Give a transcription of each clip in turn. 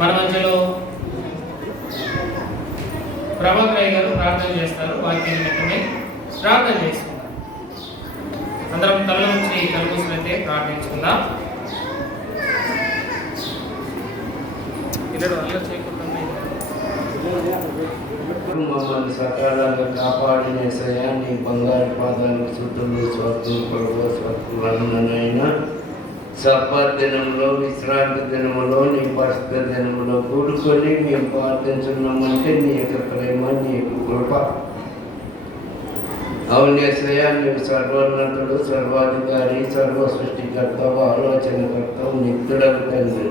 మన మధ్యలో ప్రభాకర్ గారు ప్రార్థన చేస్తారు. వాక్యం వెంటనే ప్రార్థన చేసుకుందాం. అందరం తల నుంచి కలుపుసినట్టే ప్రార్థించుకుందాం. మమ్మల్ని సకాలంగా కాపాడిన యేసయ్యా, నీ బంగారు పాదాలకు చుట్టూ స్వత్తులైనా సబ్బత్ దినంలో, విశ్రాంతి దినంలో, నీ పరిశుద్ధ దినంలో కూడుకొని మేము ప్రార్థించున్నామంటే నీ యొక్క ప్రేమ, నీ యొక్క కృప. అవును యేసయ్యా, నీవు సర్వోన్నతుడు, సర్వాధికారి, సర్వ సృష్టికర్త, ఆలోచనకర్త, నిత్యుడకు తండ్రి.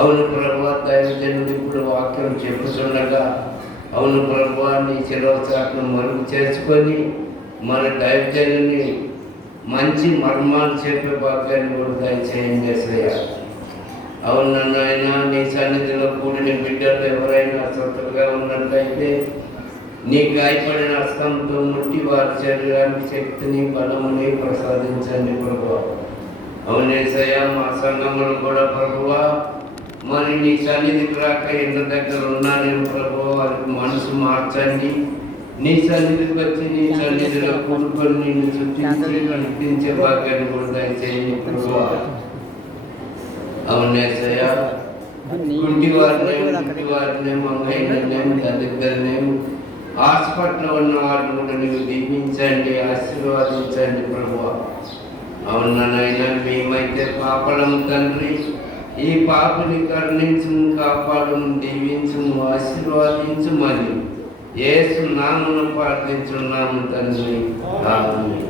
అవును ప్రభా, దైవజనుడు ఇప్పుడు వాక్యం చెప్పుతుండగా అవును ప్రభా, నీ శిరోచాట్ను మరుగు చేసుకొని మన దైవజనుని మంచి మర్మాలు చెప్పే భాగ్యాన్ని కూడా దయచేయండి యేసయ్యా. అవును నాయన, నీ సన్నిధిలో కూడిన బిడ్డలు ఎవరైనా స్వతగా ఉన్నట్లయితే నీ గాయపడిన హస్తంతో ముట్టి వారి శరీరానికి శక్తిని, బలముని ప్రసాదించండి ప్రభువా. అవును యేసయ్యా, మా సంఘములు కూడా ప్రభువా మరి నీ సన్నిధికి రాక ఇంత దగ్గర ఉన్నానేమో ప్రభు, వారికి మనసు మార్చండి. నీ సన్నిధికి వచ్చి నీ సన్నిధిలో కూడుకొని నిన్ను చుట్టించి నడిపించే భాగ్యాన్ని కూడా దయచేయండి ప్రభు. అవునేసయ్యా, గుంటి వారినే మంగైననేమి దళితులనేమి హాస్పిటల్లో ఉన్న వారిని కూడా నీవు దీవించండి, ఆశీర్వాదించండి ప్రభు. అవునైనా మేమైతే పాపలం తండ్రి, ఈ పాపని కరుణించుము, కాపాడుము, దీవించుము, ఆశీర్వాదించుమని యేసు నామమున ప్రార్థించున్నాము తండ్రి. ఆమేన్.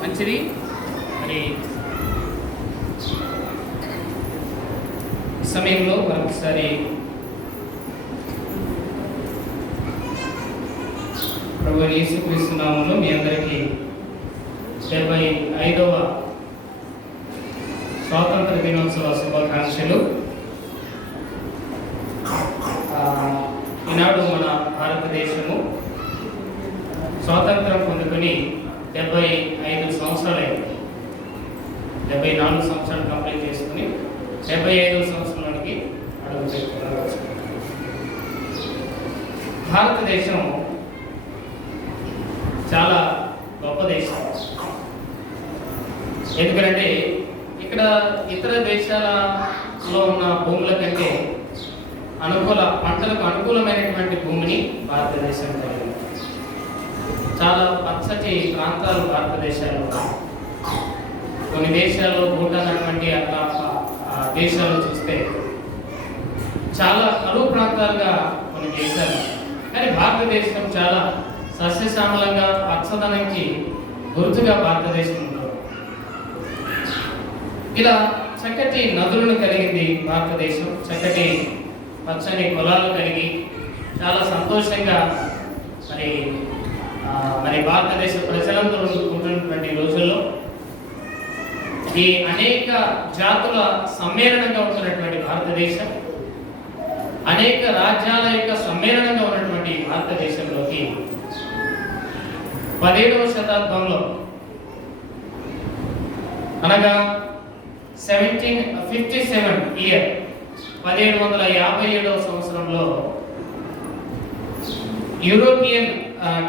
మంచిది. మరి సమయంలో మరొకసారి ప్రభు యేసుక్రీస్తు నామములో మీ అందరికీ 75వ స్వాతంత్ర దినోత్సవ శుభాకాంక్షలు. ఈనాడు మన భారతదేశము స్వాతంత్రం పొందుకొని 75 సంవత్సరాలైంది. 74 సంవత్సరాలు కంప్లీట్ చేసుకుని 75వ సంవత్సరానికి అడుగు పెడుతున్నారు. భారతదేశం చాలా గొప్ప దేశం. ఎందుకంటే ఇక్కడ ఇతర దేశాలలో ఉన్న భూముల కంటే పంటలకు అనుకూలమైనటువంటి భూమిని భారతదేశం కలిగి ఉంది. చాలా పచ్చటి ప్రాంతాలు భారతదేశాల్లో. కొన్ని దేశాల్లో భూటాన్ అటువంటి అట్లా దేశాలు చూస్తే చాలా కరువు ప్రాంతాలుగా కొన్ని దేశాలు. కానీ భారతదేశం చాలా సస్యశ్యామలంగా పచ్చదనానికి గుర్తుగా భారతదేశం ఉంటుంది. ఇలా చక్కటి నదులను కలిగింది భారతదేశం. చక్కటి పచ్చని పొలాలు కలిగి చాలా సంతోషంగా మరి భారతదేశ ప్రజలందరూ ఉంటున్నటువంటి రోజుల్లో ఈ అనేక జాతుల సమ్మేళనంగా ఉంటున్నటువంటి భారతదేశం, అనేక రాజ్యాల యొక్క సమ్మేళనంగా ఉన్నటువంటి భారతదేశంలోకి 17వ శతాబ్దంలో అనగా 1757 ఇయర్ 1757వ సంవత్సరంలో యూరోపియన్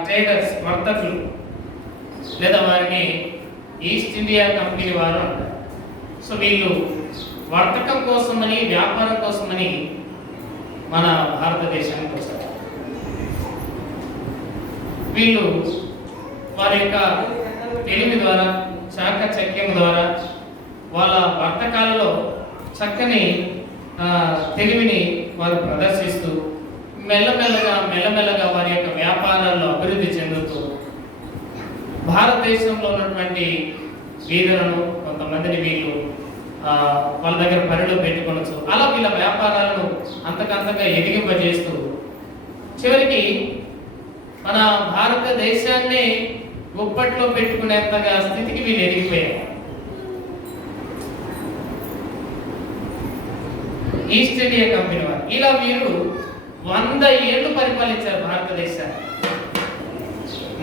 ట్రేడర్స్, వర్తకులు లేదా వారిని ఈస్ట్ ఇండియా కంపెనీ వారు అంటారు. సో వీళ్ళు వర్తకం కోసమని, వ్యాపారం కోసమని మన భారతదేశానికి వస్తారు. వీళ్ళు వారి యొక్క తెలివి ద్వారా, చాకచక్యం ద్వారా, వాళ్ళ వర్తకాలలో చక్కని తెలివిని వారు ప్రదర్శిస్తూ మెల్లమెల్లగా వారి యొక్క వ్యాపారాల్లో అభివృద్ధి చెందుతూ భారతదేశంలో ఉన్నటువంటి వీధులను కొంతమందిని వీళ్ళు వాళ్ళ దగ్గర పనిలో పెట్టుకొనొచ్చు. అలా వీళ్ళ వ్యాపారాలను అంతకంతగా ఎదిగింపజేస్తూ చివరికి మన భారతదేశాన్ని గుప్పట్లో పెట్టుకునేంతగా స్థితికి వీళ్ళు ఎదిగిపోయారు. ఈస్ట్ ఇండియా కంపెనీ వారు ఇలా వీరు 100 ఏళ్ళు పరిపాలించారు భారతదేశాన్ని.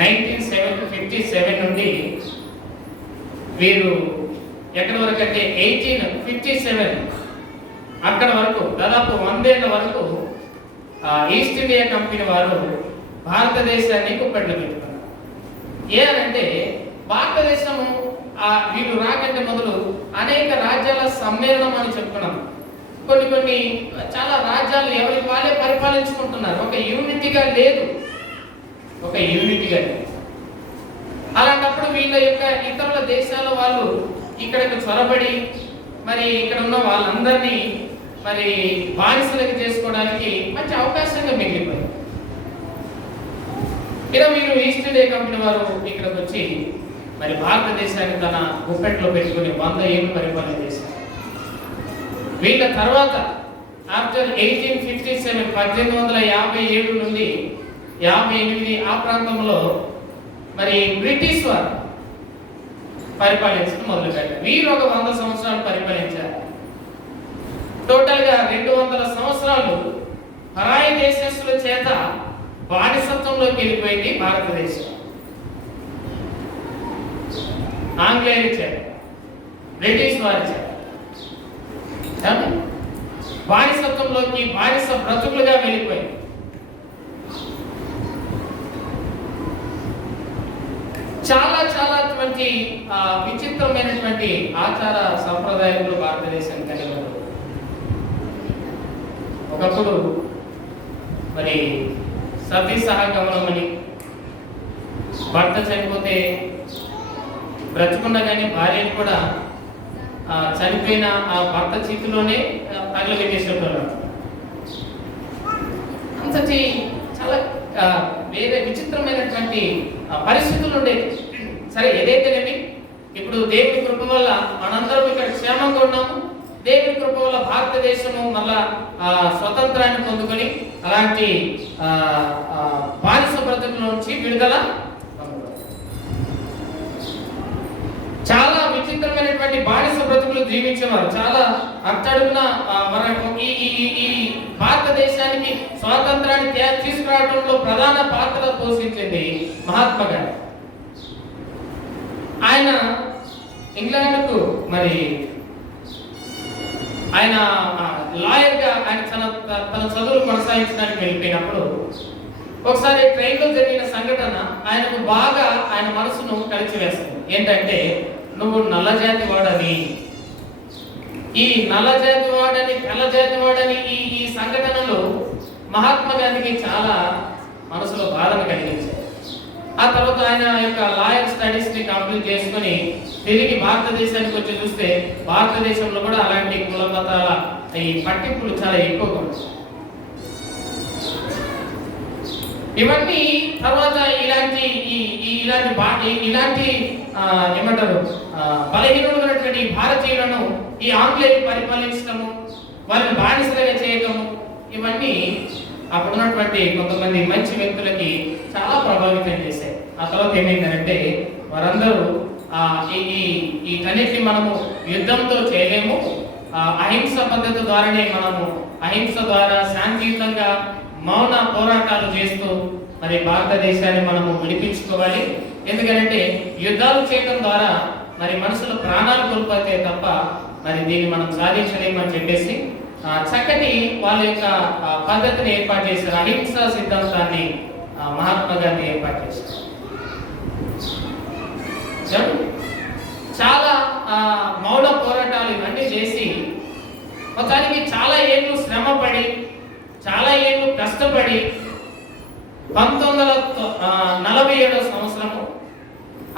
1957 నుండి వీరు ఎక్కడి వరకు అంటే 1857 అక్కడ దాదాపు 100 ఏళ్ల వరకు ఈస్ట్ ఇండియా కంపెనీ వారు భారతదేశాన్ని కుప్పట్లో పెట్టుకున్నారు. ఏనంటే భారతదేశము వీళ్ళు రాకంటే మొదలు అనేక రాజ్యాల సమ్మేళనం అని చెప్పుకున్నాం. కొన్ని చాలా రాజ్యాలు ఎవరికి వాళ్ళే పరిపాలించుకుంటున్నారు. ఒక యూనిటీగా లేదు. అలాంటప్పుడు వీళ్ళ యొక్క ఇతరుల దేశాల వాళ్ళు ఇక్కడికి చొరబడి మరి ఇక్కడ ఉన్న వాళ్ళందరినీ మరి బానిసలకు చేసుకోవడానికి మంచి అవకాశంగా మిగిలిపోయింది. ఇలా వీరు ఈస్ట్ ఇండియా కంపెనీ వారు ఇక్కడికి వచ్చి మరి భారతదేశాన్ని తన గుప్పెట్లో పెట్టుకుని 100 ఏళ్ళు పరిపాలన చేశారు. వీళ్ళ తర్వాత ఆఫ్టర్ 1857 1857 నుండి 58 ఆ ప్రాంతంలో మరి బ్రిటిష్ వారు పరిపాలించడం మొదలుపెట్టారు. వీరు ఒక 100 సంవత్సరాలు పరిపాలించారు. టోటల్ గా 200 సంవత్సరాలు పరాయి దేశస్తుల చేత బానిసత్వంలోకి వెళ్ళిపోయింది భారతదేశం. ఆంగ్లేయుల చేత, బ్రిటిష్ వారి చేత బానిసత్వంలోకి బానిస బ్రతుకులుగా వెళ్ళిపోయింది. చాలా విచిత్రమైనటువంటి ఆచార సంప్రదాయాలు భారతదేశం కలిగి ఉంది. ఒకప్పుడు మరి సతీ సహగమనం అని, భర్త చనిపోతే బ్రతుకున్నా కానీ భార్యను కూడా చనిపోయిన ఆ భర్త చేతిలోనే తగలబెట్టేసేటోళ్ళు. అంతటి చాలా వేరే విచిత్రమైనటువంటి పరిస్థితులు ఉండేవి. సరే, ఏదైతేనేమి ఇప్పుడు దేవుని కృప వల్ల మనందరం ఇక్కడ క్షేమంగా ఉన్నాము. దేవుని కృప వల్ల భారతదేశము మళ్ళా స్వతంత్రాన్ని పొందుకొని అలాంటి బానిస బ్రతుకుల నుంచి విడుదల. చాలా విచిత్రమైనటువంటి బానిస బ్రతుకులు జీవించేవారు. చాలా అట్టడుగున ఈ భారతదేశానికి స్వాతంత్రాన్ని తీసుకురావడంలో ప్రధాన పాత్ర పోషించింది మహాత్మా గాంధీ. ఆయన ఇంగ్లాండ్కు మరి ఆయన లాయర్గా ఆయన తన చదువులు కొనసాగించడానికి వెళ్ళిపోయినప్పుడు ఒకసారి ట్రైన్లో జరిగిన సంఘటన ఆయనకు బాగా ఆయన మనసును కలిచివేస్తుంది. ఏంటంటే, నువ్వు నల్లజాతి వాడని, ఈ నల్లజాతి వాడని తెల్లజాతి వాడని ఈ సంఘటనలు మహాత్మా గాంధీకి చాలా మనసులో బాధను కలిగించాయి. ఆ తర్వాత ఆయన యొక్క లాయర్ స్టడీస్ ని కంప్లీట్ చేసుకుని తిరిగి భారతదేశానికి వచ్చి చూస్తే భారతదేశంలో కూడా అలాంటి కుల మతాల ఈ పట్టింపులు చాలా ఎక్కువగా ఉంటాయి. ఇవన్నీ తర్వాత ఇలాంటి ఏమంటారు బలహీనులైనటువంటి భారతీయులను ఈ ఆంగ్లేయులు పరిపాలించడము, వారిని బానిసలుగా చేయటము, ఇవన్నీ అప్పుడున్నటువంటి కొంతమంది మంచి వ్యక్తులకి చాలా ప్రభావితం చేశాయి. ఆ తర్వాత ఏమైందంటే వారందరూ వీటన్నిటిని మనము యుద్ధంతో చేయలేము, అహింస పద్ధతి ద్వారానే మనము అహింస ద్వారా శాంతియుతంగా మౌన పోరాటాలు చేస్తూ మరి భారతదేశాన్ని మనము విడిపించుకోవాలి. ఎందుకంటే యుద్ధాలు చేయడం ద్వారా మరి మనుషుల ప్రాణాలు కోల్పోతే తప్ప మరి దీన్ని మనం సాధించలేమని చెప్పేసి చక్కటి వాళ్ళ యొక్క పద్ధతిని ఏర్పాటు చేశారు. అహింసా సిద్ధాంతాన్ని మహాత్మా గాంధీ ఏర్పాటు చేశారు. చాలా మౌన పోరాటాలు ఇవన్నీ చేసి మొత్తానికి చాలా ఏళ్ళు శ్రమపడి చాలా ఏళ్ళు కష్టపడి 1947 సంవత్సరము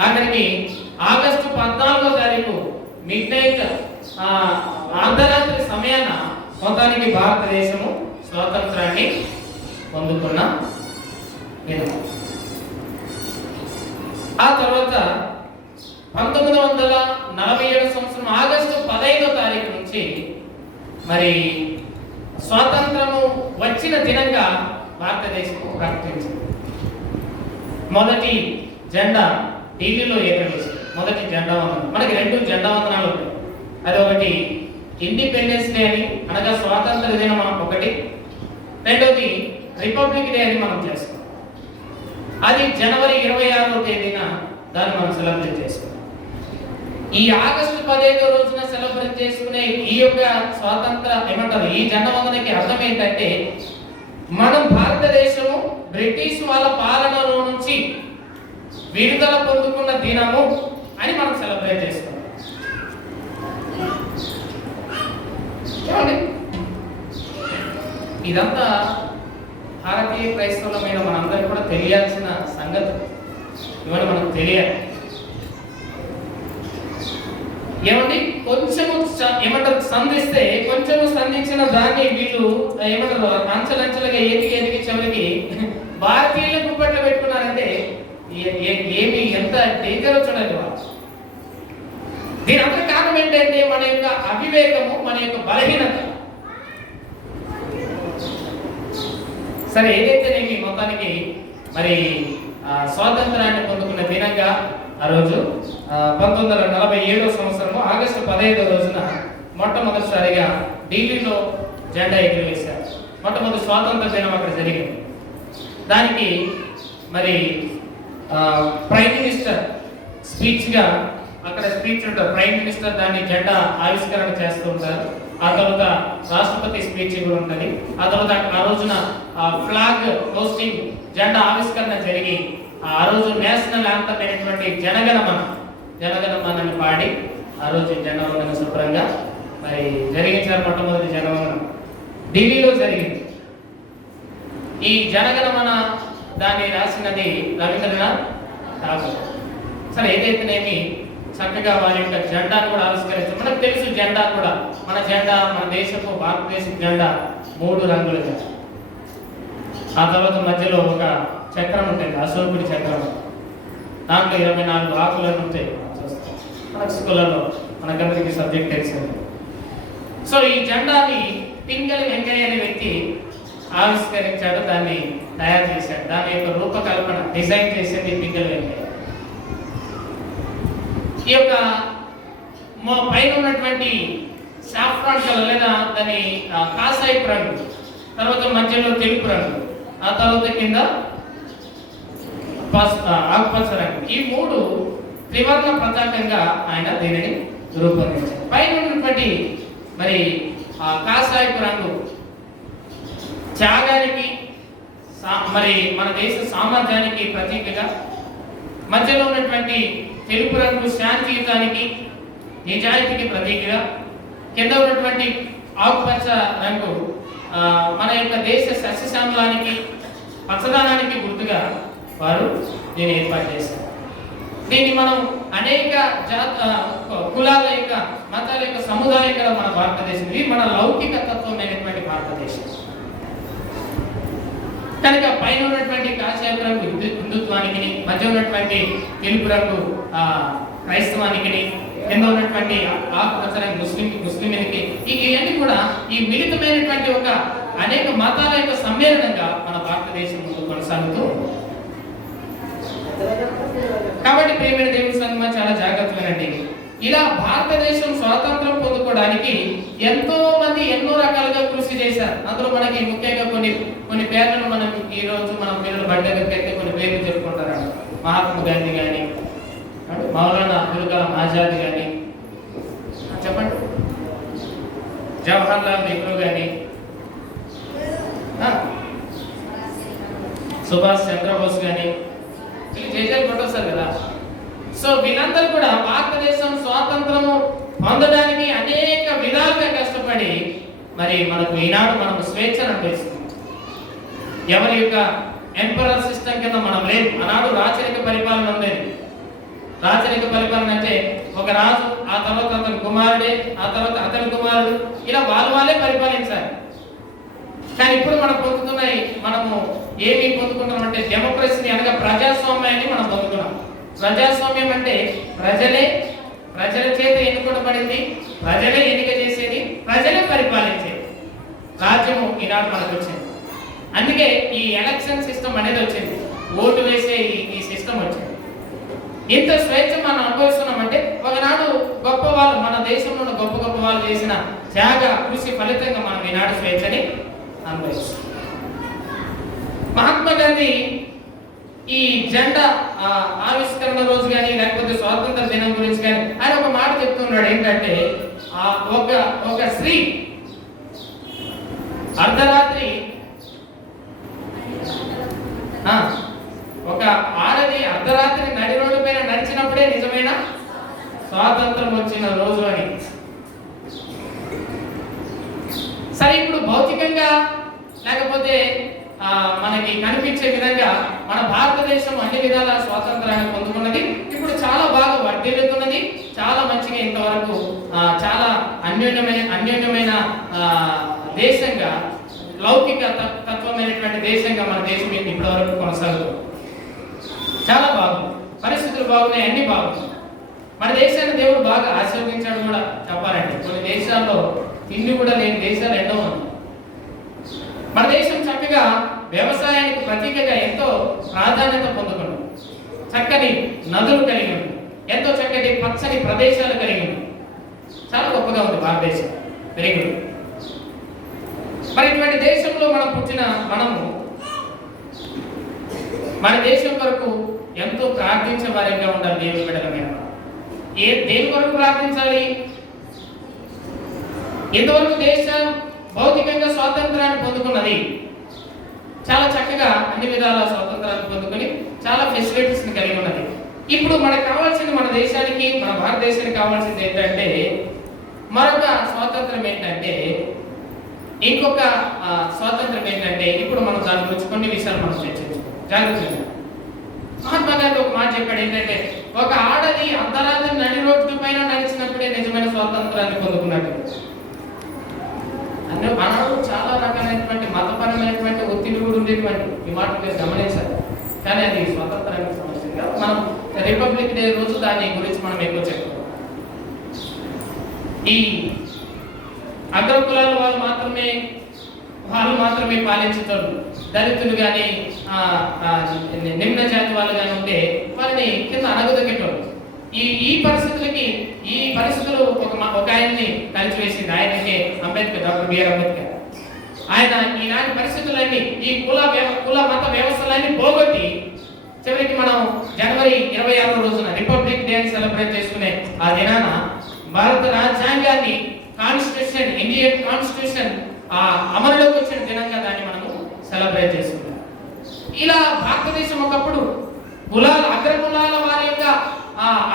ఆఖరికి ఆగస్టు 14వ తారీఖు మిడ్నైట్ అర్ధరాత్రి సమయాన మొత్తానికి భారతదేశము స్వాతంత్రాన్ని పొందుకున్న దినం. ఆ తర్వాత 1947 సంవత్సరం ఆగస్టు 15వ తారీఖు నుంచి మరి స్వాతంత్రము వచ్చిన దినంగా భారతదేశం ప్రకటించింది. మొదటి జెండా ఢిల్లీలో ఎగరవేసింది. మొదటి జెండా వందనం. మనకి 2 జెండా వందనాలు ఉంటాయి. అది ఒకటి ఇండిపెండెన్స్ డే అని, అనగా స్వాతంత్ర దినం ఒకటి, రెండోది రిపబ్లిక్ డే అని మనం చేస్తాం. అది జనవరి 26వ తేదీన దాన్ని మనం సెలబ్రేట్ చేసుకుంటాం. ఈ ఆగస్టు 15వ రోజున సెలబ్రేట్ చేసుకునే ఈ యొక్క స్వాతంత్ర ఏమంటారు ఈ జెండా వందనకి అర్థం ఏంటంటే మనం భారతదేశము బ్రిటిష్ వాళ్ళ పాలనలో నుంచి విడుదల పొందుకున్న దినము అని మనం సెలబ్రేట్ చేస్తున్నాం. ఏమండి ఇదంతా భారతీయ క్రైస్తవులమైన మనందరికీ కూడా తెలియాల్సిన సంగతి. ఇవన్నీ మనకు తెలియాలి. ఏమండి కొంచెము ఏమంటారు సంధిస్తే కొంచెము సంధించిన దాన్ని వీళ్ళు ఏమంటారు అంచెలంచెలుగా ఎదిగి చివరికి భారతీయుల గుప్పట్లో పెట్టుకున్నారంటే ఏమి ఎంత డేంజర్ చూడండి వాళ్ళు. దీని అంతా కారణం ఏంటంటే మన యొక్క అవివేకము, మన యొక్క బలహీనత. సరే ఏదైతేనేమి మొత్తానికి మరి స్వాతంత్రాన్ని పొందుకున్న దినంగా ఆ రోజు 1947వ సంవత్సరము ఆగస్టు 15వ రోజున మొట్టమొదటిసారిగా ఢిల్లీలో జెండా ఎగురవేశారు. మొట్టమొదటి స్వాతంత్ర దినం అక్కడ జరిగింది. దానికి మరి ప్రైమ్ మినిస్టర్ స్పీచ్గా అక్కడ స్పీచ్ ఉంటారు. ప్రైమ్ మినిస్టర్ దాన్ని జెండా ఆవిష్కరణ చేస్తూ ఉంటారు. ఆ తర్వాత రాష్ట్రపతి స్పీచ్ కూడా ఉంటుంది. ఆ తర్వాత ఆ రోజున ఫ్లాగ్ హోస్టింగ్ జెండా ఆవిష్కరణ జరిగి ఆ రోజు నేషనల్ యాంథమ్ అయినటువంటి జనగణమనని పాడి ఆ రోజు జెండా వందనం శుభ్రంగా మరి జరిగించారు. మొట్టమొదటి జెండా వందనం ఢిల్లీలో జరిగింది. ఈ జనగణమన దాన్ని రాసినది రవీంద్రనాథ్ ఠాగూర్. సరే ఏదైతేనేమి చక్కగా వారి యొక్క జెండాను కూడా ఆవిష్కరించారు. మనకు తెలుసు జెండా కూడా మన జెండా మన దేశపు భారతదేశం జెండా 3 రంగుల జెండా. ఆ తర్వాత మధ్యలో ఒక చక్రం ఉంటుంది, అశోకుడి చక్రం. దాంట్లో 24 ఆకులను ఉంటాయి. మన స్కూళ్ళలో మనకందరికీ సబ్జెక్ట్ తెలిసింది. సో ఈ జెండాని పింగళి వెంకయ్య అనే వ్యక్తి ఆవిష్కరించాడు, దాన్ని తయారు చేశాడు. దాని యొక్క రూపకల్పన డిజైన్ చేసేది పింగళి వెంకయ్య. ఈ యొక్క పైన ఉన్నటువంటి సాఫ్రాన్ కలర్ లేదా దాని కాసాయిపు రంగు, తర్వాత మధ్యలో తెలుపు రంగు, ఆ తర్వాత కింద ఆకుపచ్చ రంగు, ఈ 3 త్రివర్ణ పతాకంగా ఆయన దీనిని రూపొందించారు. పైన ఉన్నటువంటి మరి కాసాయిపు రంగు త్యాగానికి మరి మన దేశ సామర్థ్యానికి ప్రతీకగా, మధ్యలో ఉన్నటువంటి తెలుపు రంగు శాంతియుతానికి నిజాయితీకి ప్రతీకగా, కింద ఉన్నటువంటి ఆకుపచ్చ రంగు మన యొక్క దేశ సస్యశ్యామలానికి పచ్చదనానికి గుర్తుగా వారు దీన్ని ఏర్పాటు చేశారు. దీన్ని మనం అనేక కులాల యొక్క మతాల యొక్క సముదాయం గల మన భారతదేశం, ఇది మన లౌకిక తత్వం అయినటువంటి భారతదేశం. కనుక పైన ఉన్నటువంటి కాషాయ రంగు హిందుత్వానికి, మధ్య ఉన్నటువంటి తెలుపు రంగు క్రైస్తవానికి, కింద ఉన్నటువంటి ఆకుపచ్చ రంగు ముస్లింకి, ఇవన్నీ కూడా ఈ మిళితమైనటువంటి ఒక అనేక మతాల యొక్క సమ్మేళనంగా మన భారతదేశం ముందు కొనసాగుతూ. కాబట్టి ప్రియమైన దేవుని సంగమా చాలా జాగ్రత్తగానండి. ఇలా భారతదేశం స్వాతంత్రం పొందుకోవడానికి ఎంతో మంది ఎన్నో రకాలుగా కృషి చేశారు. అందులో మనకి ముఖ్యంగా కొన్ని పేర్లను మనం ఈ రోజు మన పిల్లలు బడ్డకి అయితే కొన్ని పేర్లు చెప్పుకుంటారు. మహాత్మా గాంధీ కానీ, మౌలానా అబ్దుల్ కలాం ఆజాద్ కానీ, చెప్పండి, జవహర్ లాల్ నెహ్రూ కానీ, సుభాష్ చంద్రబోస్ కానీ, వీళ్ళు చేసేది కొట్టొస్తారు కదా. సో వీళ్ళందరూ కూడా భారతదేశం స్వాతంత్రము పొందడానికి అనేక విధాలుగా కష్టపడి మరి మనకు ఈనాడు మనకు స్వేచ్ఛను అనిపిస్తుంది. ఎవరి యొక్క ఎంపరర్ సిస్టమ్ కింద మనం లేదు. ఆనాడు రాచరిక పరిపాలన ఉండేది. రాచరిక పరిపాలన అంటే ఒక రాజు, ఆ తర్వాత అతని కుమారుడే, ఆ తర్వాత అతని కుమారుడు, ఇలా వాళ్ళే పరిపాలించాలి. కానీ ఇప్పుడు మనం పొందుతున్నాయి, మనము ఏమి పొందుకుంటున్నాం అంటే డెమోక్రసీని అనగా ప్రజాస్వామ్యాన్ని మనం పొందుతున్నాం. ప్రజాస్వామ్యం అంటే ప్రజల చేత ఎన్నుకోబడింది, ప్రజలే ఎన్నిక చేసేది, ప్రజలే పరిపాలించేది రాజ్యము ఈనాడు మనకు వచ్చింది. అందుకే ఈ ఎలక్షన్ సిస్టమ్ అనేది వచ్చింది, ఓటు వేసే ఈ సిస్టమ్ వచ్చింది. ఇంత స్వేచ్ఛ మనం అనుభవిస్తున్నామంటే ఒకనాడు గొప్ప వాళ్ళు, మన దేశంలో ఉన్న గొప్ప వాళ్ళు చేసిన త్యాగ కృషి ఫలితంగా మనం ఈనాడు స్వేచ్ఛని అనుభవిస్తున్నాం. మహాత్మా గాంధీ ఈ జెండా ఆవిష్కరణ రోజు కానీ లేకపోతే స్వాతంత్ర దినం గురించి కానీ ఆయన ఒక మాట చెప్తున్నాడు. ఏంటంటే ఒక స్త్రీ అర్ధరాత్రి ఒక ఆడది అర్ధరాత్రి నడి రోడ్డు పైన నడిచినప్పుడే నిజమైన స్వాతంత్రం వచ్చిన రోజు అని. సరే, ఇప్పుడు భౌతికంగా లేకపోతే మనకి కనిపించే విధంగా మన భారతదేశం అన్ని విధాల స్వాతంత్రాన్ని పొందుకున్నది. ఇప్పుడు చాలా బాగా వర్ధిల్లుతున్నది, చాలా మంచిగా ఇంతవరకు చాలా అన్యోన్యమైన దేశంగా, లౌకిక తత్వమైనటువంటి దేశంగా మన దేశం ఇప్పటి వరకు కొనసాగుతుంది. చాలా బాగుంది, పరిస్థితులు బాగున్నాయి, అన్ని బాగున్నాయి. మన దేశాన్ని దేవుడు బాగా ఆశీర్వదించాడు కూడా చెప్పాలంటే. కొన్ని దేశాల్లో తిండి కూడా లేని దేశాలు ఎన్నో ఉన్నాయి. మన దేశం చక్కగా వ్యవసాయానికి ప్రతీకగా ఎంతో ప్రాధాన్యత పొందుకుంది. చక్కని నదులు కలిగి ఉంది, ఎంతో చక్కటి పచ్చని ప్రదేశాలు కలిగి ఉంది. చాలా గొప్పగా ఉంది భారతదేశం. Very good. మరి ఇటువంటి దేశంలో మనం పుట్టిన మనము మన దేశం కొరకు ఎంతో ప్రార్థించే వారిగా ఉండాలి. దేవుని బిడ్డల మీద దేని కొరకు ప్రార్థించాలి? ఇంతవరకు దేశం భౌతికంగా స్వాతంత్రాన్ని పొందుకున్నది, చాలా చక్కగా అన్ని విధాల స్వాతంత్రాన్ని పొందుకొని చాలా ఫెసిలిటీస్ ని కలిగి ఉన్నది. ఇప్పుడు మనకు కావాల్సింది, మన దేశానికి, మన భారతదేశానికి కావాల్సింది ఏంటంటే మరొక స్వాతంత్రం ఏంటంటే, ఇంకొక స్వాతంత్రం ఏంటంటే, ఇప్పుడు మనం దాని గురించి కొన్ని విషయాలు మనం చర్చించుకోవాలి జాగ్రత్తగా. మహాత్మా గాంధీ ఒక మాట చెప్పాడు. ఏంటంటే, ఒక ఆడది అర్ధరాత్రి నడి రోడ్డు పైన నడిచినప్పుడే నిజమైన స్వాతంత్రాన్ని పొందుకున్నట్టు. మనకు చాలా రకాలైనటువంటి మతపరమైనటువంటి ఒత్తిడి కూడా ఉండేటువంటి ఈ మాట మీరు గమనించాలి. కానీ అది స్వతంత్రానికి సమస్య. మనం రిపబ్లిక్ డే రోజు దాని గురించి మనం ఎక్కువ చెప్తాం. ఈ అగ్రకులాల వాళ్ళు మాత్రమే పాలించుతారు. దళితులు కానీ నిమ్న జాతి వాళ్ళు కానీ ఉంటే వాళ్ళని కింద అణగదొక్కేటోళ్ళు. ఈ పరిస్థితులు ఒక ఆయన్ని కలిసివేసింది. ఆయనకే అంబేద్కర్, డాక్టర్ బిఆర్ అంబేద్కర్. ఆయన ఈనాటి పరిస్థితులన్నీ, ఈ కుల మత వ్యవస్థలన్నీ పోగొట్టి చివరికి మనం జనవరి 26వ రోజున రిపబ్లిక్ డే సెలబ్రేట్ చేసుకునే ఆ దినాన భారత రాజ్యాంగాన్ని, కాన్స్టిట్యూషన్, ఇండియన్ కాన్స్టిట్యూషన్ అమలులోకి వచ్చిన దినంగా దాన్ని మనము సెలబ్రేట్ చేసుకుంటాం. ఇలా భారతదేశం ఒకప్పుడు అగ్రకులాల వారి యొక్క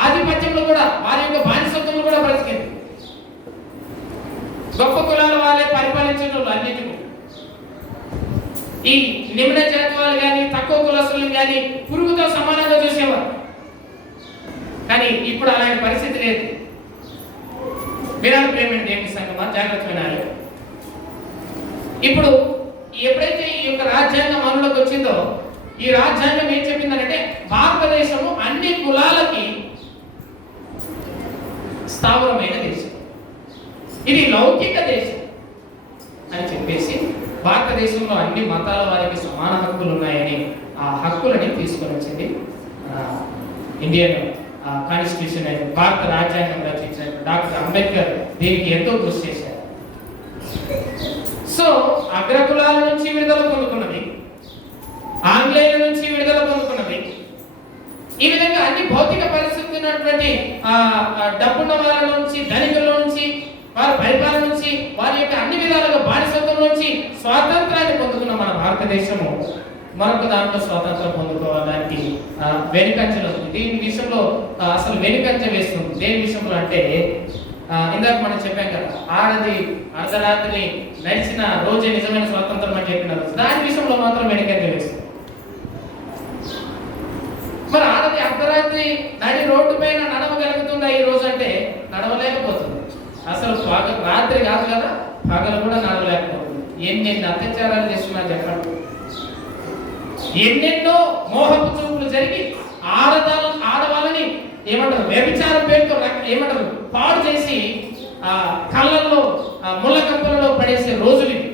ఆధిపత్యంలో కూడా, వారి యొక్క బానిసత్వంలో కూడా బ్రతికింది. గొప్ప కులాల వాళ్ళే పరిపాలించడం అన్నిటికీ. ఈ నిమ్న జాతి వాళ్ళు కానీ, తక్కువ కులస్తులను కానీ పురుగుతో సమానంగా చూసేవారు. కానీ ఇప్పుడు అలాంటి పరిస్థితి లేదు. విరాళ ప్రేమ దేవుని సంగమా, జాగ్రత్త వినాలి. ఇప్పుడు ఎప్పుడైతే ఈ యొక్క రాజ్యాంగం అమలులోకి వచ్చిందో, ఈ రాజ్యాంగం ఏం చెప్పిందంటే భారతదేశము అన్ని కులాలకి స్థావరమైన దేశం, ఇది లౌకిక దేశం అని చెప్పేసి భారతదేశంలో అన్ని మతాల వారికి సమాన హక్కులు ఉన్నాయని ఆ హక్కులని తీసుకొని వచ్చింది ఇండియన్ కాన్స్టిట్యూషన్ అని, భారత రాజ్యాంగం రచించిన డాక్టర్ అంబేద్కర్ దీనికి ఎంతో కృషి చేశారు. సో అగ్రకులాల నుంచి విడుదల పొందుకున్నది, ఆంగ్లేయుల నుంచి విడుదల పొందుకున్నది. ఈ విధంగా అన్ని భౌతిక పరిస్థితులు ఉన్నటువంటి డబ్బున్న వాళ్ళ నుంచి, ధనికుల నుంచి, వారి పరిపాలన నుంచి, వారి యొక్క అన్ని విధాలుగా బానిసత్వం నుంచి స్వాతంత్రాన్ని పొందుకున్న మన భారతదేశము మరొక దాంట్లో స్వాతంత్రం పొందుకోవడానికి వెనుకంచెలు వస్తుంది. దీని విషయంలో అసలు వెనుకంచె వేస్తుంది. దేని విషయంలో అంటే ఇందాక మనం చెప్పాం కదా, ఆడది అర్ధరాత్రి నడిచిన రోజే నిజమైన స్వాతంత్రం అని చెప్పిన రోజు, దాని విషయంలో మాత్రం వెనుకంచె వేస్తుంది. మరి ఆడది అర్ధరాత్రి నడి రోడ్డు పైన నడవగలుగుతుందా ఈ రోజు అంటే నడవలేకపోతుంది. అసలు రాత్రి కాదు కదా, పగలు కూడా నడవలేకపోతుంది. ఎన్నెన్ని అత్యాచారాలు చేస్తున్నారు చెప్పండి. ఎన్నెన్నో మోహపు చూపులు జరిగి ఆడవాళ్ళని ఏమంటారు, వ్యభిచారం పేరుతో ఏమంటారు పాడు చేసి కళ్ళల్లో ముళ్ళ కంపలలో పడేసే రోజులు ఇవి.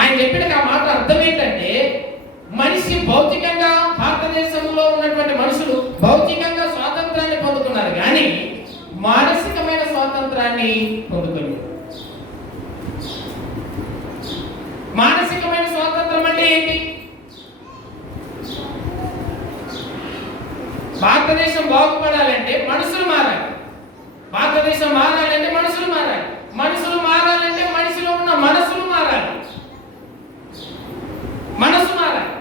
ఆయన చెప్పిన ఆ మాట అర్థం ఏంటంటే, మనిషి భౌతికంగా, భారతదేశంలో ఉన్నటువంటి మనుషులు భౌతికంగా స్వాతంత్రాన్ని పొందుకున్నారు కానీ మానసికమైన స్వాతంత్రాన్ని పొందుకోలేదు. మానసికమైన భారతదేశం మారాలంటే మనుషులు మారాలి, మనుషులు మారాలంటే మనిషిలో ఉన్న మనసులు మారాలి. మనసు మారాలి.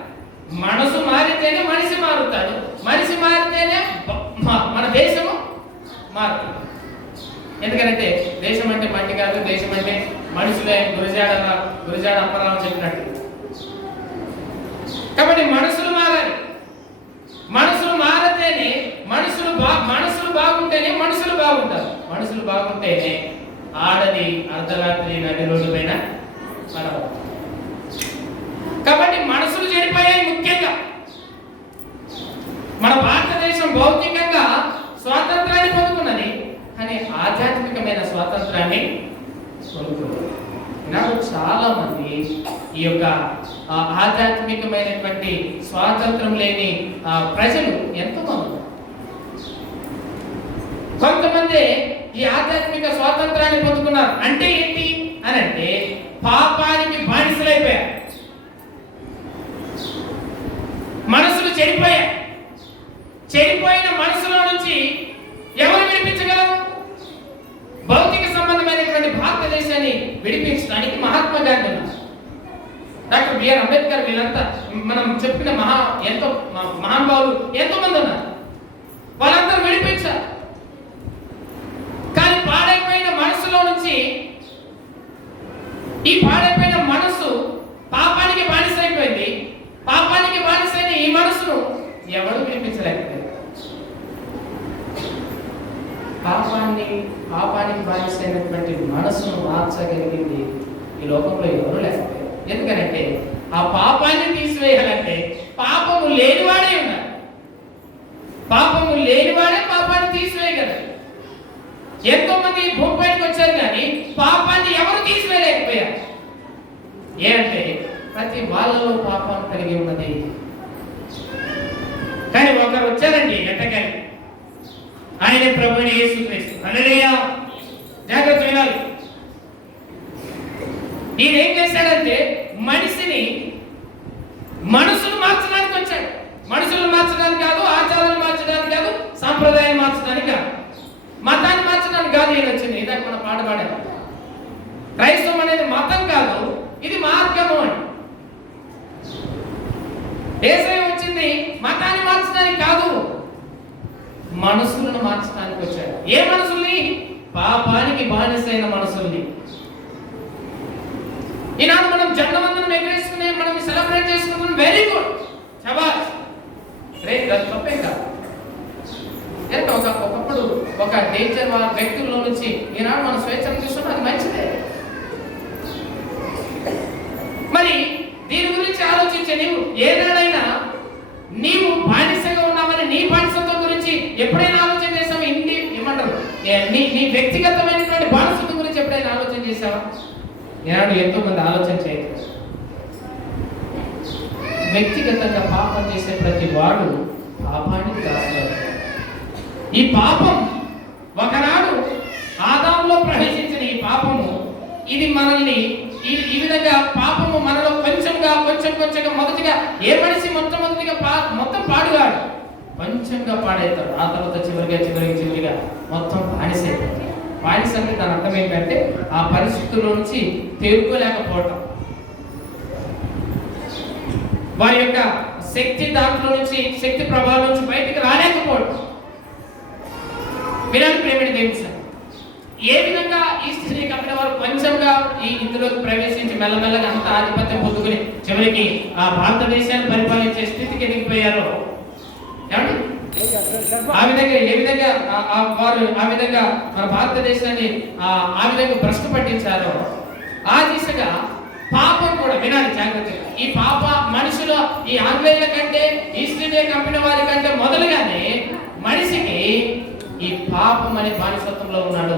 మనసు మారితేనే మనిషి మారుతాడు, మనిషి మారితేనే మన దేశము మారుతుంది. ఎందుకంటే దేశం అంటే మట్టి కాదు, దేశం అంటే మనుషులే. గురజాడ అప్పారావు చెప్పినట్టు. కాబట్టి మనసులు మారాలి. మనసులు మారితేనే మనసులు బాగుంటేనే మనుషులు బాగుంటారు. మనుషులు బాగుంటేనే ఆడది అర్ధరాత్రి నడి రోడ్డు పైన నడవాలి. కాబట్టి మనసులు చెడిపోయాయి. ముఖ్యంగా మన భారతదేశం భౌతికంగా స్వాతంత్రాన్ని పొందుకున్నది, కానీ ఆధ్యాత్మికమైన స్వాతంత్రాన్ని పొందుకున్నది. నాకు చాలా మంది ఈ యొక్క ఆధ్యాత్మికమైనటువంటి స్వాతంత్రం లేని ప్రజలు ఎంతో మంది. కొంతమంది ఈ ఆధ్యాత్మిక స్వాతంత్రాన్ని పొందుకున్నారు. అంటే ఏంటి అని అంటే పాపానికి బానిసలైపోయారు, మనసులు చెడిపోయాయి. చెడిపోయిన మనసులో నుంచి ఎవరు విడిపించగలరు? భౌతిక సంబంధమైనటువంటి భారతదేశాన్ని విడిపించడానికి మహాత్మా గాంధీ ఉన్నారు, డాక్టర్ బిఆర్ అంబేద్కర్, వీళ్ళంతా మనం చెప్పిన ఎంతో మహానుభావులు ఎంతో మంది ఉన్నారు. వాళ్ళందరూ విడిపించారు. కానీ పాడైపోయిన మనసులో నుంచి, ఈ పాడైపోయిన మనసు పాపానికి బానిసైపోయింది. పాపానికి బానిసైన ఈ మనసును ఎవరు విడిపించలేకపోయారు. పాపానికి బానిసైనటువంటి మనసును మార్చగలిగింది ఈ లోకంలో ఎవరు లేకపోయారు. ఎందుకంటే ఆ పాపాన్ని తీసివేయాలంటే పాపము లేనివాడే ఉన్నారు. పాపము లేనివాడే పాపాన్ని తీసివేయగలరు. ఎంతో మంది భూమిపైకి వచ్చారు, కానీ పాపాన్ని ఎవరు తీసివేయలేకపోయారు. ఏంటంటే ప్రతి వాళ్ళలో పాపం కలిగి ఉన్నది. కానీ ఒకరు వచ్చారండి ఎట్టకాలి, ఆయన ప్రభువుని యేసుక్రీస్తు. హల్లెలూయా. జాగ్రత్త వినాలి. ఈయన ఏం చేశాడంటే మనసును మార్చడానికి వచ్చాడు. మనుషులను మార్చడానికి కాదు, ఆచారాలు మార్చడానికి కాదు, సాంప్రదాయం మార్చడానికి కాదు, మతాన్ని మార్చడానికి కాదు. ఈయన వచ్చింది. ఇందాక మనం పాట పాడాము, క్రైస్తవం అనేది మతం కాదు, ఇది మార్గము అని. యేసయ్య వచ్చింది మతాన్ని మార్చడానికి కాదు, మనసులను మార్చడానికి వచ్చాడు. ఏ మనసుల్ని? పాపానికి బానిసైన మనసుల్ని. ఈనాడు మనం జన్మవందనం ఎగరేసుకునే, మనం సెలబ్రేట్ చేసుకుంటున్నాం. వెరీ గుడ్, శబాష్. తప్పే కాదు. ఒకప్పుడు ఒక డేంజర్ వ్యక్తుల్లో నుంచి ఈనాడు మనం స్వేచ్ఛను తీసుకున్నాం, అది మంచిదే. మరి దీని గురించి ఆలోచించే నీవు ఏనాడైనా నీవు బానిసగా ఉన్నామని నీ బానిసత్వం గురించి ఎప్పుడైనా ఆలోచన చేసావా? ఏమంటారు, నీ వ్యక్తిగతమైనటువంటి బానిసత్వం గురించి ఎప్పుడైనా ఆలోచన చేసావా? ఈనాడు ఎంతో మంది ఆలోచన చేయలేదు. వ్యక్తిగతంగా పాపం చేసే ప్రతి వాడు పాపానికి దాసుడు. ఈ పాపం ఒకనాడు ఆదాములో ప్రవేశించిన ఈ పాపము, ఇది మనల్ని ఈ విధంగా పాపము మనలో కొంచెంగా మొదటిగా ఏ మనిషి మొట్టమొదటిగా మొత్తం పాడుగాడు, కొంచెంగా పాడేస్తాడు. ఆ తర్వాత చివరిగా మొత్తం బానిసైపోతాడు. బానిస అంటే దాని అర్థం ఏంటంటే ఆ పరిస్థితుల్లో నుంచి తేరుకోలేకపోవటం, వారి యొక్క శక్తి దాంట్లో నుంచి, శక్తి ప్రభావం నుంచి బయటికి రాలేకపోవటం. వినాలి ప్రేమిడి దేవుని, ఏ విధంగా ఈ స్థితిని కప్పిన వారు కొంచెంగా ఇందులోకి ప్రవేశించి మెల్లమెల్లగా అంత ఆధిపత్యం పొందుకుని చివరికి ఆ భారతదేశాన్ని పరిపాలించే స్థితికి ఎదిగిపోయారో, ఆ విధంగా ఏ విధంగా వారు ఆ విధంగా మన భారతదేశాన్ని ఆ విధంగా భ్రష్టు పట్టించారో, ఆ దిశగా పాపం కూడా వినాలి జాగ్రత్తగా. ఈ పాప మనుషులు ఈ ఆంగ్లేయుల కంటే, ఈస్ట్ ఇండియా కంపెనీ వారి కంటే మొదలుగానే మనిషికి ఈ పాపం అనే బానిసత్వంలో ఉన్నాడు.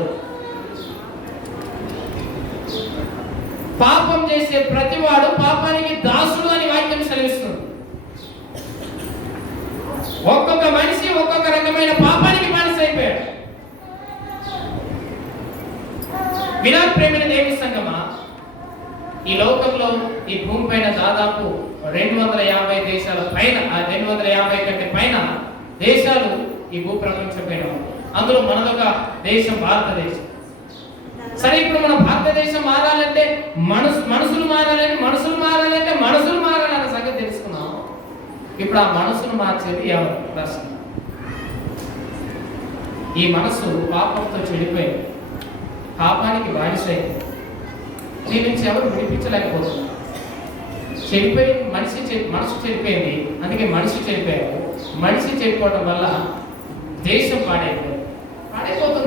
పాపం చేసే ప్రతివాడు పాపానికి దాసుడు అని వాక్యం సెలవిస్తుంది. ఒక్కొక్క మనిషి ఒక్కొక్క రకమైన పాపానికి బానిస అయిపోయాడు. వినాలి ప్రేమైన దేవుని సంగమా, ఈ లోకంలో ఈ భూమి పైన దాదాపు 250 దేశాల పైన, 250 కంటే పైన దేశాలు ఈ భూప్రపంచం పైన. అందులో మనదొక దేశం భారతదేశం. సరే, ఇప్పుడు మన భారతదేశం మారాలంటే మనుషులు మారాలంటే మనుషులు మారాలన్న సంగతి తెలుసుకున్నాం. ఇప్పుడు ఆ మనసును మార్చేది ఎవరు? ప్రశ్న. ఈ మనసు పాపంతో చెడిపోయింది, పాపానికి బానిసైంది. దీని నుంచి ఎవరు విడిపించలేకపోతున్నారు. చెడిపోయి మనసు చెడిపోయింది, అందుకే మనిషి చెడిపోయారు. మనిషి చెడిపోవడం వల్ల దేశం పాడైపోతుంది.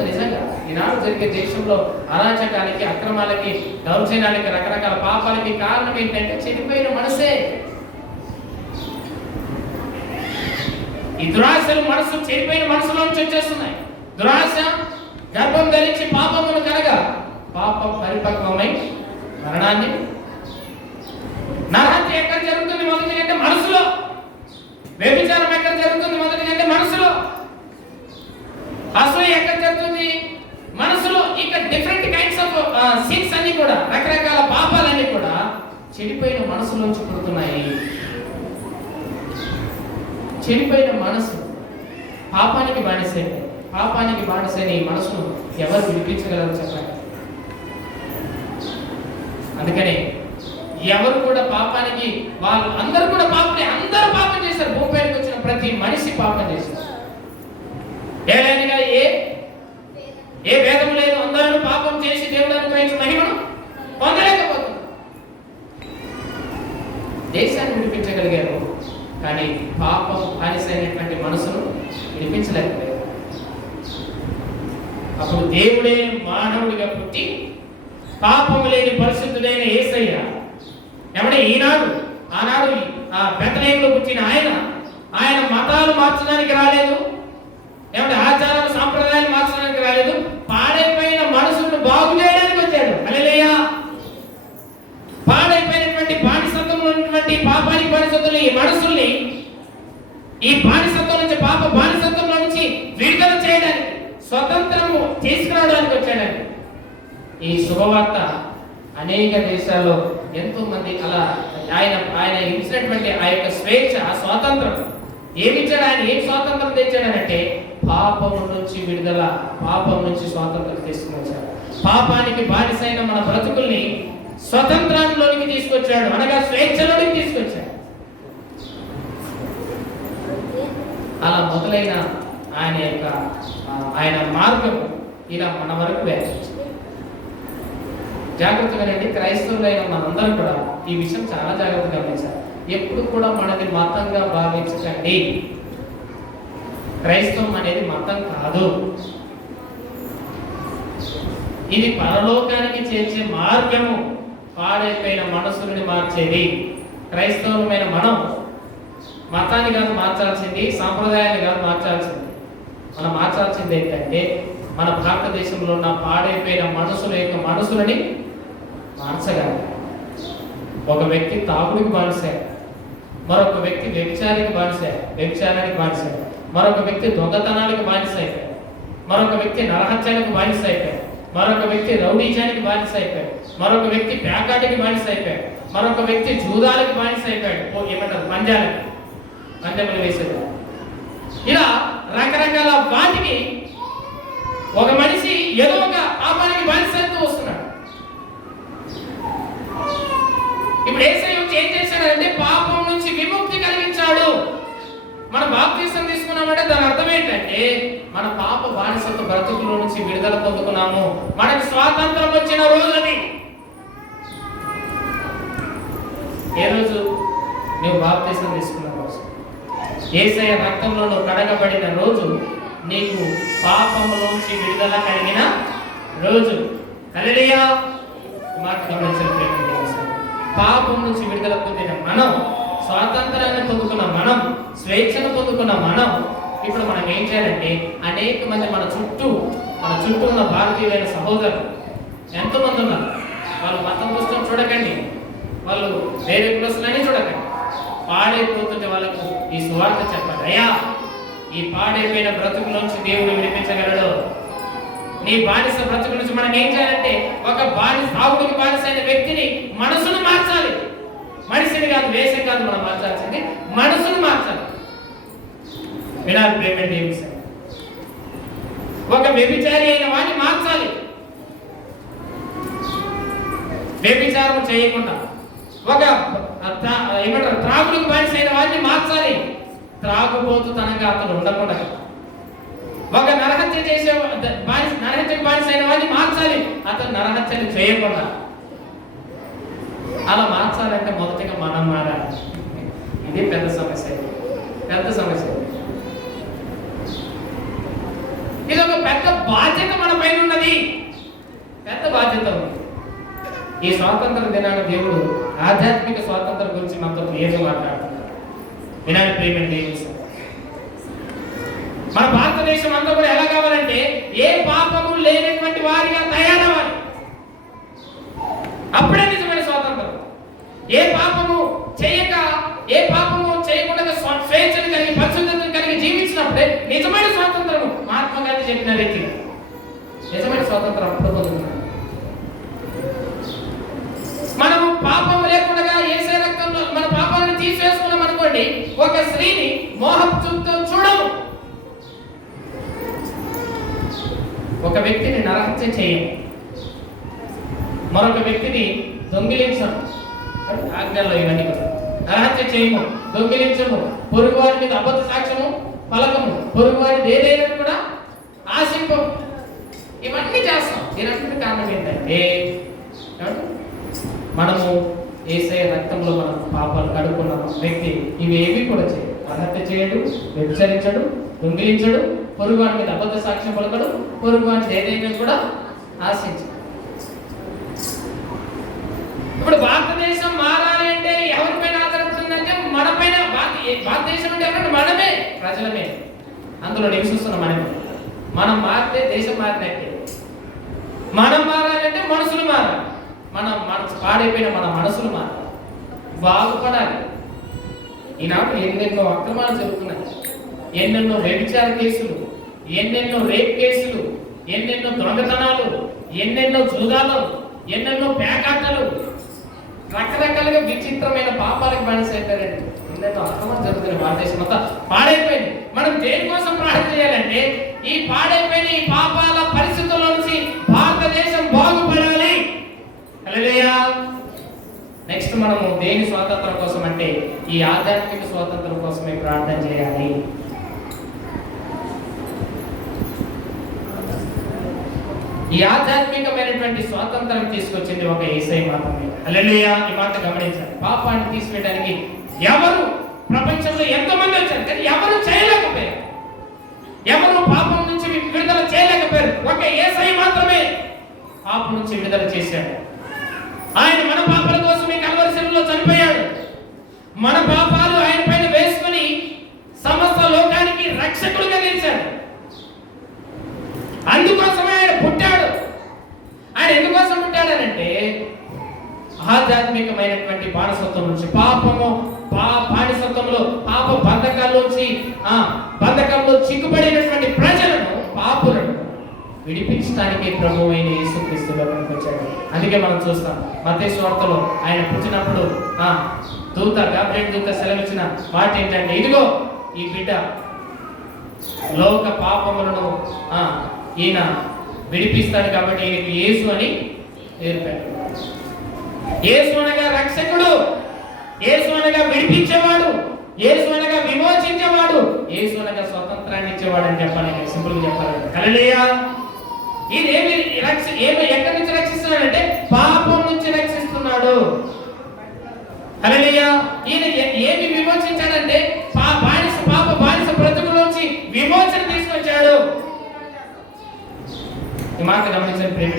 నిజంగా ఈనాడు జరిగే దేశంలో అరాచకానికి, అక్రమాలకి, దౌర్జన్యాలకి, రకరకాల పాపాలకి కారణం ఏంటంటే చెడిపోయిన మనసే. ఈ దురాశలు చెడిపోయిన మనసులో నుంచి వచ్చేస్తున్నాయి. దురాశ గర్భం ధరించి పాపమును కలగా పాపం పరిపక్వమై మరణాన్ని. నరహత్య ఎక్కడ జరుగుతుంది మొదటి అంటే మనసులో. వ్యభిచారం ఎక్కడ జరుగుతుంది మొదటి అంటే మనసులో. అసూయ ఎక్కడ జరుగుతుంది? మనసులో. ఇక డిఫరెంట్ కైండ్స్ ఆఫ్ సిన్స్ అన్ని కూడా, రకరకాల పాపాలన్నీ కూడా చెడిపోయిన మనసులోంచి పుడుతున్నాయి. చెడిపోయిన మనసు పాపానికి బానిసైంది. పాపానికి బానిసైన ఈ మనసును ఎవరు విడిపించగలరు చెప్పండి? అందుకని ఎవరు కూడా పాపానికి, వాళ్ళు అందరూ కూడా అందరూ పాపం చేశారు. భూమిపైకి వచ్చిన ప్రతి మనిషి పాపం చేశారు. ఏలైనగా ఏ భేదం లేదు. అందరూ పాపం చేసి దేవుడు అనుగ్రహించిన మహిమను పొందలేకపోతున్నారు. దేశాన్ని విడిపించగలిగారు, కానీ పాపం బానిసైనటువంటి మనసును విడిపించలేకపోయారు. అప్పుడు దేవుడే మానవుడిగా పుట్టి పాపము లేని పరిశుద్ధుడైన యేసయ్య ఎవడే ఆనాడు ఆ బెత్లెహేములో పుట్టిన ఆయన మతాలు మార్చడానికి రాలేదు, ఏమంటే ఆచారాలు సాంప్రదాయాలు మార్చడానికి రాలేదు. పాడైపోయిన మనసును బాగు చేయడానికి వచ్చాడు. హల్లెలూయా. పాడైపోయినటువంటి బానిసత్వంలో ఉన్నటువంటి పాపానికి బానిసత్వంలో ఈ మనసుల్ని, ఈ బానిసత్వం నుంచి, పాప బానిసత్వంలో నుంచి విడుదల చేయడానికి, స్వతంత్రము తీసుకురావడానికి వచ్చాడండి. ఈ శుభవార్త అనేక దేశాల్లో ఎంతో మంది అలా ఆయన ఇచ్చినటువంటి ఆ యొక్క స్వేచ్ఛ, ఆ స్వాతంత్రం ఏమిచ్చాడు? ఆయన ఏం స్వాతంత్రం తెచ్చాడనంటే పాపము నుంచి విడుదల, పాపం నుంచి స్వాతంత్రం తీసుకువచ్చాడు. పాపానికి బానిసైన మన బ్రతుకుల్ని స్వతంత్రంలోనికి తీసుకొచ్చాడు, అనగా స్వేచ్ఛలోనికి తీసుకొచ్చాడు. అలా మొదలైన ఆయన మార్గం ఇలా మన వరకు వ్యాపించింది. జాగ్రత్తగానండి, క్రైస్తవులైన మనందరం కూడా ఈ విషయం చాలా జాగ్రత్తగా గమనించాలి. ఎప్పుడు కూడా మనది మతంగా భావించకండి. క్రైస్తవం అనేది మతం కాదు, ఇది పరలోకానికి చేర్చే మార్గము. పాడైపోయిన మనసుని మార్చేది. క్రైస్తవమైన మనం మతాన్ని కాదు మార్చాల్సింది, సాంప్రదాయాన్ని కాదు మార్చాల్సింది. మనం మార్చాల్సింది ఏంటంటే మన భారతదేశంలో ఉన్న పాడైపోయిన మనసులని మార్చగలరు. ఒక వ్యక్తి తాగుడికి బానిసాడు, మరొక వ్యక్తి వ్యభిచారానికి బానిసాడు, మరొక వ్యక్తి దొంగతనానికి బానిస అయిపోయాడు, మరొక వ్యక్తి నరహత్యానికి బానిస అయిపోయాడు, మరొక వ్యక్తి రౌడీజానికి బానిస అయిపోయాడు, మరొక వ్యక్తి ప్యాకాటికి బానిస అయిపోయాడు, మరొక వ్యక్తి జూదాలకు బానిస అయిపోయాడు. ఏమంటారు? పందెములు వేసేది. ఇలా రకరకాల వాటికి ఒక మనిషి ఏదో ఒక పాపానికి బానిసత్వం వస్తున్నాడు. ఇప్పుడు యేసయ్య ఏం చేశాడంటే పాపం నుంచి విముక్తి కలిగించాడు. మన బాప్తిసం తీసుకున్నామంటే దాని అర్థం ఏంటంటే మన పాప బానిసత్వ బ్రతుకుల నుంచి విడుదల పొందుకున్నాము. మనకి స్వాతంత్రం వచ్చిన రోజుని. ఏ రోజు? నువ్వు బాప్తిసం తీసుకున్న రోజు. యేసయ్య రక్తంలో నువ్వు కడగబడిన రోజు నీకు పాపములోంచి విడుదల కలిగిన రోజు. హల్లెలూయా. పాపం నుంచి విడుదల పొందిన మనం, స్వాతంత్రాన్ని పొందుకున్న మనం, స్వేచ్ఛను పొందుకున్న మనం, ఇప్పుడు మనం ఏం చేయాలంటే అనేక మంది మన చుట్టూ ఉన్న భారతీయులైన సహోదరులు ఎంతోమంది ఉన్నారు. వాళ్ళు మతం పుస్తకం చూడకండి, వాళ్ళు వేరే కులస్తులని చూడకండి. పాడైపోతుంటే వాళ్ళకు ఈ సువార్త చెప్పాలి. అయ్యా, ఈ పాడైపోయిన బ్రతుకు నుంచి దేవుడు విడిపించగలడు. నీ బానిస బ్రతుకు నుంచి మనం ఏం చేయాలంటే ఒక తాగుడికి బానిసైన వ్యక్తిని మనసును మార్చాలి. మనిషిని కాదు, వేషం కాదు మనం మార్చాల్సింది, మనసును మార్చాలి. వినాలి. పేమెంట్ ఏమి ఒక వ్యభిచారి అయిన వాడిని మార్చాలి. వ్యభిచారం చేయకుండా ఒక త్రాగులకు బానిస అయిన వాడిని మార్చాలి. త్రాగుబోతుతనంగా అతను ఉండకుండా ఒక నరహత్యకు బానిస అయిన వాడిని మార్చాలి. అతను నరహత్యను చేయకుండా. అలా మార్చాలంటే మొదటిగా మనం మారాలి. ఇది పెద్ద సమస్య. ఇది ఒక పెద్ద బాధ్యత మన పైన ఉన్నది. పెద్ద బాధ్యత ఉంది. ఈ స్వాతంత్ర దినాన్ని దేవుడు ఆధ్యాత్మిక స్వాతంత్రం గురించి మనతో ఏదో మాట్లాడుతున్నారు. వినాలి ప్రియమైన దేవుని, మన భారతదేశం అంతా కూడా ఎలా కావాలంటే ఏ పాపము లేనటువంటి వారిగా తయారవ్వాలి. అప్పుడే నిజమైన స్వాతంత్రం. ఏ పాపము చేయకుండా స్వేచ్ఛను కలిగి పరిశుద్ధతను కలిగి జీవించినప్పుడే నిజమైన స్వాతంత్రము. మహాత్మా గాంధీ చెప్పిన రీతిగా నిజమైన స్వాతంత్రం అప్పుడు పొందుతున్నాం. మనము పాపం లేకుండా యేసయ్య రక్తంలో మన పాపాలను తీసివేసుకున్నాం అనుకోండి, ఒక స్త్రీని మోహపు చూపుతో చూడము. ఒక వ్యక్తిని నరహత్య చేయము, మరొక వ్యక్తిని దొంగిలించము. ఆజ్ఞల్లో ఇవన్నీ కూడా నరహత్య చేయము, దొంగిలించము, పొరుగువారి మీద అబద్ధ సాక్ష్యము పలకము, పొరుగువారిది ఏదైనా కూడా ఆశింపము. ఇవన్నీ చేస్తాం. దీనంతటి కారణం ఏంటంటే మనము యేసయ్య రక్తంలో మనం పాపాలు కడుక్కున్న వ్యక్తి ఇవేవి కూడా చేయడు. నరహత్య చేయడు, వ్యభిచరించడు, దొంగిలించడు, పొరుగువారి మీద అబద్ధ సాక్ష్యం పలకడు, పొరుగువారిది ఏదైనా కూడా ఆశించడు. ఇప్పుడు భారతదేశం మారాలి అంటే ఎవరిపైన ఆధారపడుతుందంటే మనపైన. భారతదేశం అంటే ఎవరంటే మనమే, ప్రజలమే, అందులో నివసిస్తున్న మనమే. మనం మారితే దేశం మారినట్టే. మనం మారాలంటే మనసులు మారాలి. పాడైపోయిన మన మనసులు మారాలి, బాగుపడాలి. ఈనాడు ఎన్నెన్నో అక్రమాలు జరుగుతున్నాయి, ఎన్నెన్నో వ్యభిచార కేసులు, ఎన్నెన్నో రేప్ కేసులు, ఎన్నెన్నో దొంగతనాలు, ఎన్నెన్నో జూదాలు, ఎన్నెన్నో పేకాటలు, రకరకాలుగా విచిత్రమైన పాపాలకు బానిస అయిపోయారండి. ఎన్నెన్నో అక్రమాలు జరుగుతున్నాయి. భారతదేశం అంతా పాడైపోయింది. మనం దేనికోసం ప్రార్థన చేయాలంటే ఈ పాడైపోయిన ఈ పాపాల పరిస్థితుల నుంచి భారతదేశం బాగుపడాలి. హల్లెలూయా. నెక్స్ట్ మనము దేని స్వాతంత్రం కోసం అంటే ఈ ఆధ్యాత్మిక స్వాతంత్రం కోసమే ప్రార్థన చేయాలి. ఈ ఆధ్యాత్మికమైనటువంటి స్వాతంత్రం తీసుకొచ్చింది ఒక యేసయ్య మాత్రమే. హల్లెలూయా. ఈ మాట గమనించాలి. పాపాన్ని తీసివేయడానికి ఎవరు ప్రపంచంలో ఎంతమంది వచ్చారు, కానీ ఎవరు చేయలేకపోయారు. ఎవరు పాపం నుంచి విడుదల చేయలేకపోయారు. ఒక యేసయ్య మాత్రమే పాపం నుంచి విడుదల చేశాడు. ఆయన మన పాపాల కోసమే కల్వరి శిలువలో చనిపోయాడు. మన పాపాలు ఆయన పైన వేసుకొని సమస్త లోకానికి రక్షకుడుగా నిలిచాడు. అందుకోసమే ఆయన పుట్టాడు. ఆయన ఎందుకోసం పుట్టాడనంటే ఆధ్యాత్మికమైనటువంటి బానిసత్వం నుంచి, బానిసత్వంలో పాప బంధకంలో చిక్కుబడినటువంటి ప్రజలను, పాపులను విడిపించడానికి ప్రభువు అయిన యేసుక్రీస్తు లోకానికి వచ్చాడు. అందుకే మనం చూస్తాం మత్తయి సువార్తలో ఆయన పుట్టినప్పుడు గాబ్రియెల్ దూత సెలవిచ్చిన మాట ఏంటంటే, ఇదిగో ఈ బిడ్డ లోక పాపములను ఈయన విడిపిస్తాడు కాబట్టి ఈయనకి యేసు అని పేరు పెట్టాడు. యేసు అనగా రక్షకుడు, యేసు అనగా విడిపించేవాడు, యేసు అనగా విమోచించేవాడు, యేసు అనగా స్వతంత్రాన్ని ఇచ్చేవాడు అని చెప్పాలి. సింపుల్ గా చెప్పాలి. హల్లెలూయా. ఇది ఎక్కడి నుంచి రక్షిస్తున్నాడంటే పాపం నుంచి రక్షిస్తున్నాడు. హల్లెలూయా. ఈయన ఏమి విమోచించాడంటే పాప బానిస బ్రతుకులోంచి విమోచన తీసుకొచ్చాడు. ఈ మాట గమనించండి ప్రేమ.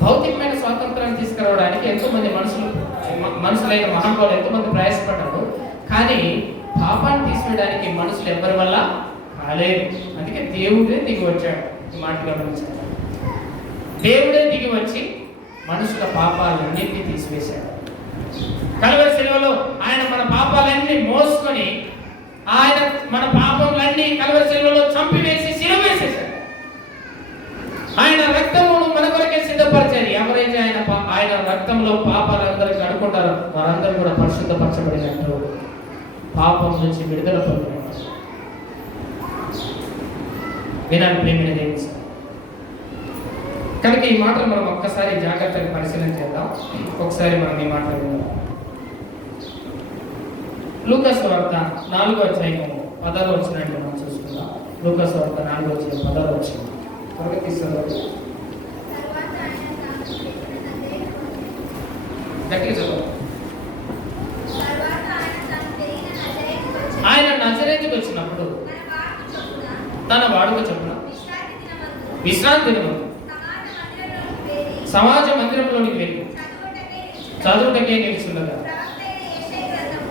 భౌతికమైన స్వాతంత్రాన్ని తీసుకురావడానికి ఎంతో మంది మనుషులైన మహానుభావులు ఎంతో మంది ప్రయాసపడ్డారు. కానీ పాపాన్ని తీసివేయడానికి మనుషులు ఎవరి వల్ల కాలేదు. అందుకే దేవుడే దిగి వచ్చాడు. ఈ మాట గమనించాడు. దేవుడే దిగి వచ్చి మనుషుల పాపాలన్నింటినీ తీసివేశాడు. కల్వరి శిలువలో ఆయన మన పాపాలన్నీ మోసుకొని ఆయన మన పాపములన్నీ కల్వరి శిలువలో చంపివేసి శిలువ వేసేశాడు. ఆయన రక్తమును మన కొరకే సిద్ధపరిచారు. ఎవరైతే ఆయన రక్తంలో పాపాలందరూ కడుకుంటారో వారందరూ కూడా పరిశుద్ధపరచబడినట్టు, పాపం నుంచి విడుదల పొందినట్టు. వినాలి ప్రేమైన దేవుని సంగమం. కనుక ఈ మాటలు మనం ఒక్కసారి జాగ్రత్తగా పరిశీలన చేద్దాం. ఒకసారి మనం ఈ మాటలు విందాం. లూకాసు వార్త 4వ అధ్యాయం 10వ వచనాన్ని మనం చూసుకుందాం. లూకాసు వార్త 4వ అధ్యాయం 10వ వచనం త్వరగా తీసుకురావాలి. గట్టిగా చదవాలి. ఆయన నజరేతుకు వచ్చినప్పుడు తన వాడుక చొప్పున విశ్రాంతి దినమందు సమాజ మందిరంలోనికి వెళ్ళి చదువుటకే నిలుచుండగా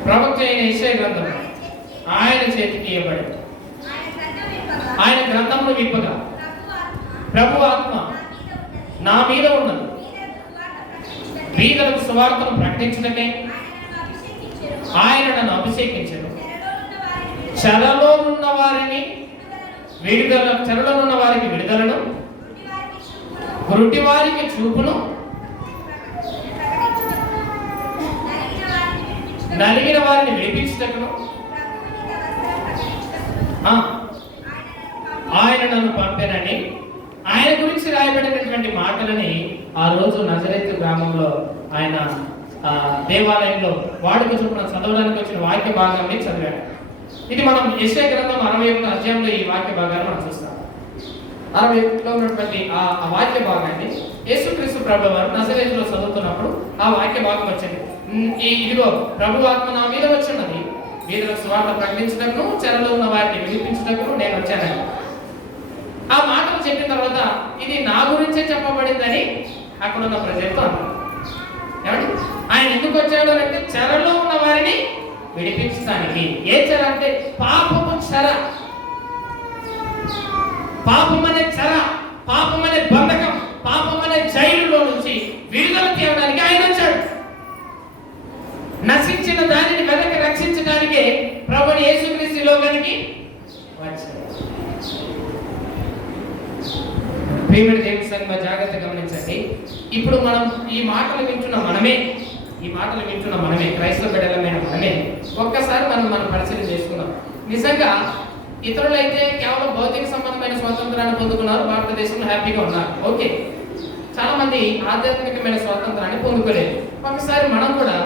ప్రవక్త అయిన యెషయా గ్రంథం ఆయన చేతికి ఇవ్వబడింది. ఆయన గ్రంథమును విప్పగా ప్రభు ఆత్మ నా మీద ఉన్నది, బీదలకు సువార్తను ప్రకటించుటకే ఆయన నన్ను అభిషేకించారు. చెరలో ఉన్న వారికి విడుదలను, గురుటి వారికి చూపును, నలిగిన వారిని విడిపించుటకును ఆయన నన్ను పంపానని ఆయన గురించి రాయబడినటువంటి మాటలని ఆ రోజు నజరేతు గ్రామంలో ఆయన దేవాలయంలో వాడుక చొప్పున చదవడానికి వచ్చిన వాక్య భాగాన్ని చదివాడు. ఇది మనం యెషయా గ్రంథం 61వ అధ్యాయంలో ఈ వాక్య భాగాన్ని మనం చూస్తాం. 61లో ఉన్నటువంటి ఆ వాక్య భాగాన్ని యేసుక్రీస్తు ప్రభువారు నజరేతులో చదువుతున్నప్పుడు ఆ వాక్య భాగం వచ్చింది. ఇదిగో ప్రభు ఆత్మ నా మీద వచ్చినది, వీధులకు సువార్త ప్రకటించటకును, చెరలో ఉన్న వారిని విడిపించటకును నేను వచ్చానని. ఆ మాటలు చెప్పిన తర్వాత ఇది నా గురించే చెప్పబడిందని అక్కడ ఉన్న ప్రజలతో అన్నారు. ఏమండి, ఆయన ఎందుకు వచ్చాడు అంటే చెరలో ఉన్న వారిని విడిపించడానికి. ఏ చెర అంటే పాపము చెర, పాపం అనే చెర, పాపం అనే బంధకం, పాపం అనే జైలులో నుంచి విడుదల తీయడానికి ఆయన వచ్చాడు. నశించిన దానిని వెనక్కి రక్షించడానికే ప్రభువు యేసుక్రీస్తు లోకానికి వచ్చాడు. ప్రియమైన దేవుని సంగమా, జాగ్రత్త గమనించండి. ఇప్పుడు మనం ఈ మాటలు వింటున్న మనమే క్రైస్తవ బిడ్డలమైన మనమే ఒక్కసారి మనం పరిశీలన చేసుకుందాం. నిజంగా ఇతరులైతే కేవలం భౌతిక సంబంధమైన స్వాతంత్రాన్ని పొందుకున్నారు, భారతదేశంలో హ్యాపీగా ఉన్నారు. ఓకే, చాలా మంది ఆధ్యాత్మికమైన స్వాతంత్రాన్ని పొందుకోలేదు. ఒకసారి మనం కూడా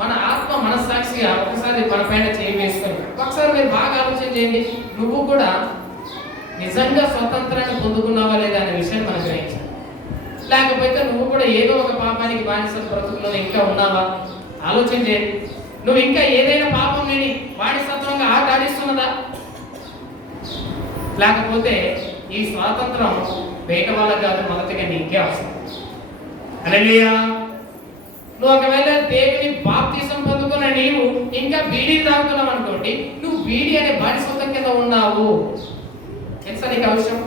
మన ఆత్మ మనస్సాక్షిగా ఒకసారి మన పైన చేయి వేసుకొని ఒకసారి మీరు బాగా ఆలోచన చేయండి. నువ్వు కూడా నిజంగా స్వతంత్రాన్ని పొందుకున్నావా లేదా అనే విషయాన్ని మనం గ్రహించాలి. లేకపోతే నువ్వు కూడా ఏదో ఒక పాపానికి బానిస బ్రతుకులో ఇంకా ఉన్నావా ఆలోచన చేయండి. నువ్వు ఇంకా ఏదైనా పాపం లేని బానిసత్వంగా ఆట ఆడిస్తున్నదా? లేకపోతే ఈ స్వాతంత్రం బయట వాళ్ళకి కాదు, మొదటిగా నీకే అవసరం. హల్లెలూయా. నువ్వు ఒకవేళ దేవుని బాప్తిసం పొందుకున్న నీవు ఇంకా బీడీ తాగుతున్నావు అనుకోండి, నువ్వు బీడీ అనే బానిసత్వం కింద ఉన్నావు. తెలుసా నీకు అవసరం?